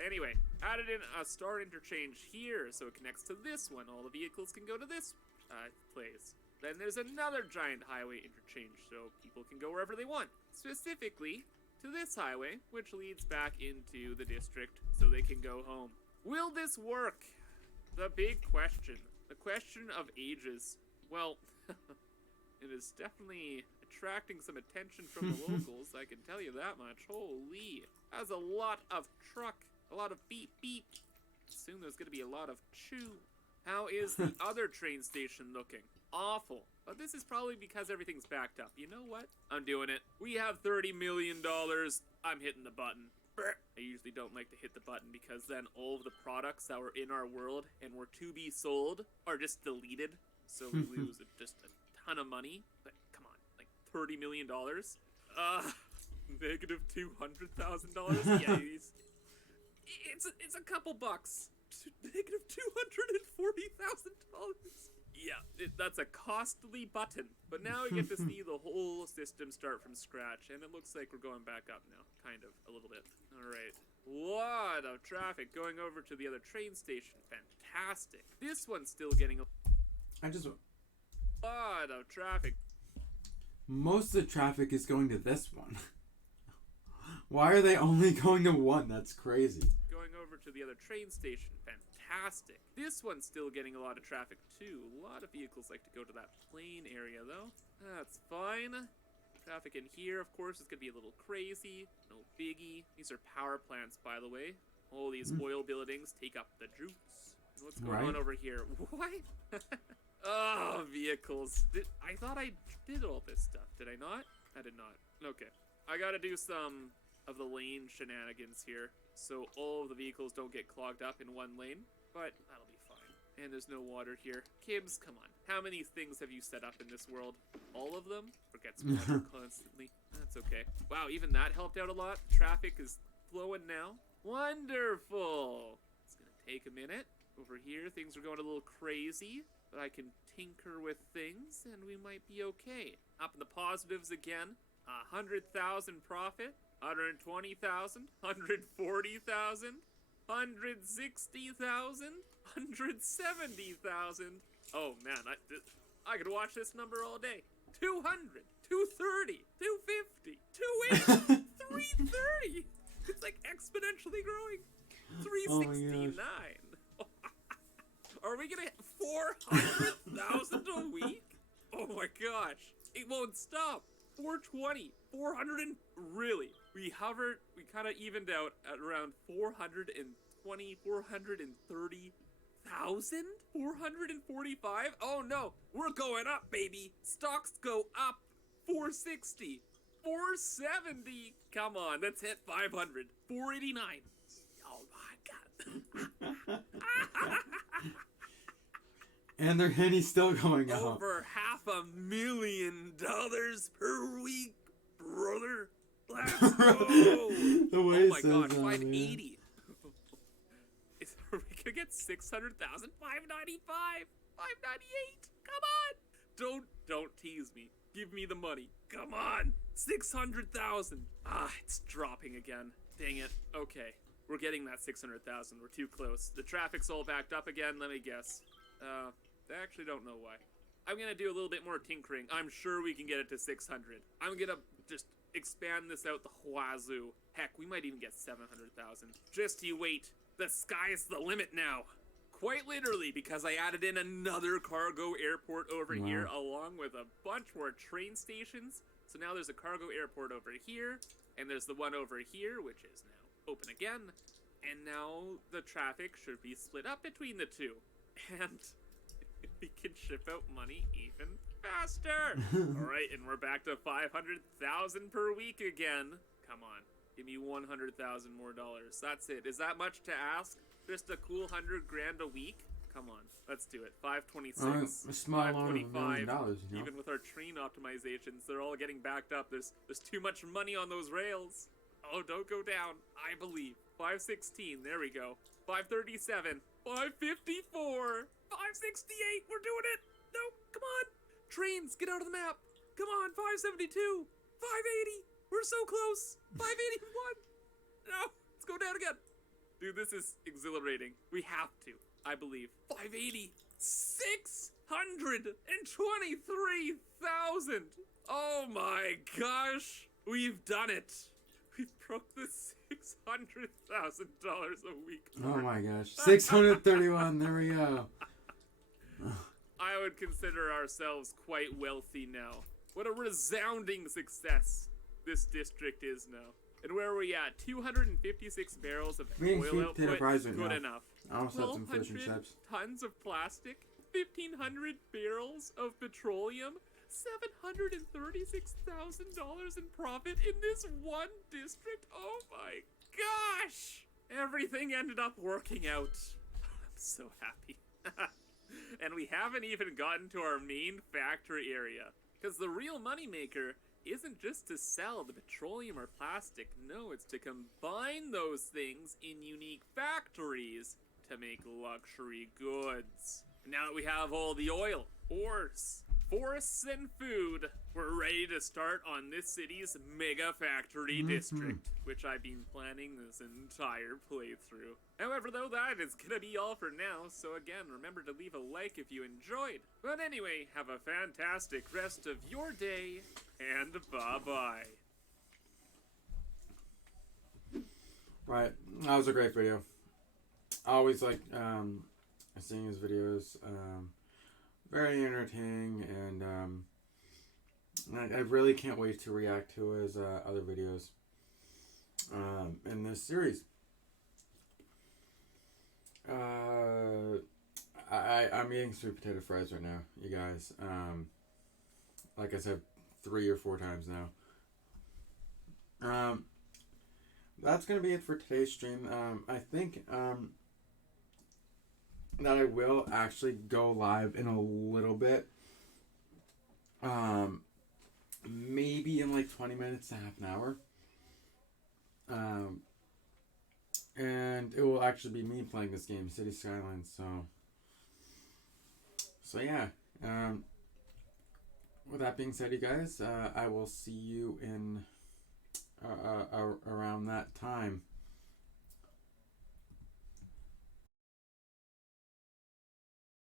Anyway, added in a star interchange here, so it connects to this one. All the vehicles can go to this place. Then there's another giant highway interchange, so people can go wherever they want. Specifically to this highway, which leads back into the district, so they can go home. Will this work? The big question. The question of ages. Well, it is definitely attracting some attention from the locals, I can tell you that much. Holy. That's a lot of truck, a lot of beep beep. Soon there's gonna be a lot of chew. How is the other train station looking? Awful. But this is probably because everything's backed up. You know what? I'm doing it. We have $30 million. I'm hitting the button. I usually don't like to hit the button because then all of the products that were in our world and were to be sold are just deleted. So we lose just a ton of money. But come on, like $30 million? Negative $200,000? Yeah, it's a couple bucks. Negative $240,000. Yeah, that's a costly button. But now we get to see the whole system start from scratch, and it looks like we're going back up now. Kind of, a little bit. Alright. Lot of traffic going over to the other train station. Fantastic. This one's still getting a lot of traffic. Most of the traffic is going to this one. Why are they only going to one? That's crazy. Going over to the other train station. Fantastic. This one's still getting a lot of traffic too. A lot of vehicles like to go to that plain area though. That's fine. Traffic in here, of course, is gonna be a little crazy. No biggie. These are power plants, by the way. All these oil buildings take up the juice. What's going on over here? What? Oh, vehicles. I thought I did all this stuff. Did I not? I did not. Okay. I gotta do some of the lane shenanigans here, so all of the vehicles don't get clogged up in one lane, but that'll be fine. And there's no water here. Kibbs, come on. How many things have you set up in this world? All of them? Forgets water constantly. That's okay. Wow, even that helped out a lot. Traffic is flowing now. Wonderful. It's gonna take a minute. Over here, things are going a little crazy, but I can tinker with things, and we might be okay. Up in the positives again. 100,000 profit. 120,000, 140,000, 160,000, 170,000. Oh man, I could watch this number all day. 200, 230, 250, 280, 330. It's like exponentially growing. 369. Are we gonna hit 400,000 a week? Oh my gosh, it won't stop. 420, 400 and really, we kind of evened out at around 420, 430,000, 445. Oh no, we're going up, baby. Stocks go up. 460, 470. Come on, let's hit 500. 489. Oh my god. And their henny's still going up. Over $500,000 per week, brother. Let's go. The way Oh it my says god, that, 580. Are we gonna get 600,000? 595, 598. Come on. Don't tease me. Give me the money. Come on. 600,000. It's dropping again. Dang it. Okay, we're getting that 600,000. We're too close. The traffic's all backed up again. Let me guess. I actually don't know why. I'm gonna do a little bit more tinkering. I'm sure we can get it to 600. I'm gonna just expand this out the wazoo. Heck, we might even get 700,000. Just you wait. The sky's the limit now. Quite literally, because I added in another cargo airport over here, along with a bunch more train stations. So now there's a cargo airport over here, and there's the one over here, which is now open again. And now the traffic should be split up between the two. And we can ship out money even faster. All right, and we're back to 500,000 per week again. Come on, give me 100,000 more dollars. That's it. Is that much to ask? Just a cool 100 grand a week? Come on, let's do it. 526, a small amount of $1 525. million, you know? Even with our train optimizations, they're all getting backed up. There's too much money on those rails. Oh, don't go down. I believe. 516. There we go. 537. 554. 568. We're doing it. No, come on. Trains, get out of the map. Come on. 572. 580. We're so close. 581. No, let's go down again. Dude, this is exhilarating. We have to, I believe. 580. 623,000. Oh my gosh. We've done it. We broke the $600,000 a week mark. Oh my gosh. 631. There we go. I would consider ourselves quite wealthy now. What a resounding success this district is now. And where are we at? 256 barrels of We can oil keep output. potato fries right Good now. enough. I also had some fish and 1,200 chips. tons of plastic. 1,500 barrels of petroleum. $736,000 in profit in this one district. Oh my gosh! Everything ended up working out. I'm so happy. And we haven't even gotten to our main factory area. Because the real moneymaker isn't just to sell the petroleum or plastic. No, it's to combine those things in unique factories to make luxury goods. Now that we have all the oil, ores, forests, and food, we're ready to start on this city's mega factory district, which I've been planning this entire playthrough. However, though, that is gonna be all for now, so again, remember to leave a like if you enjoyed. But anyway, have a fantastic rest of your day, and bye-bye. Right. That was a great video. I always like seeing his videos. Very entertaining, and I really can't wait to react to his other videos in this series. I'm eating sweet potato fries right now, you guys. Like I said 3 or 4 times now. That's gonna be it for today's stream. I think that I will actually go live in a little bit. Maybe in like 20 minutes to half an hour. And it will actually be me playing this game, City Skylines, so yeah. With that being said, you guys, I will see you in around that time.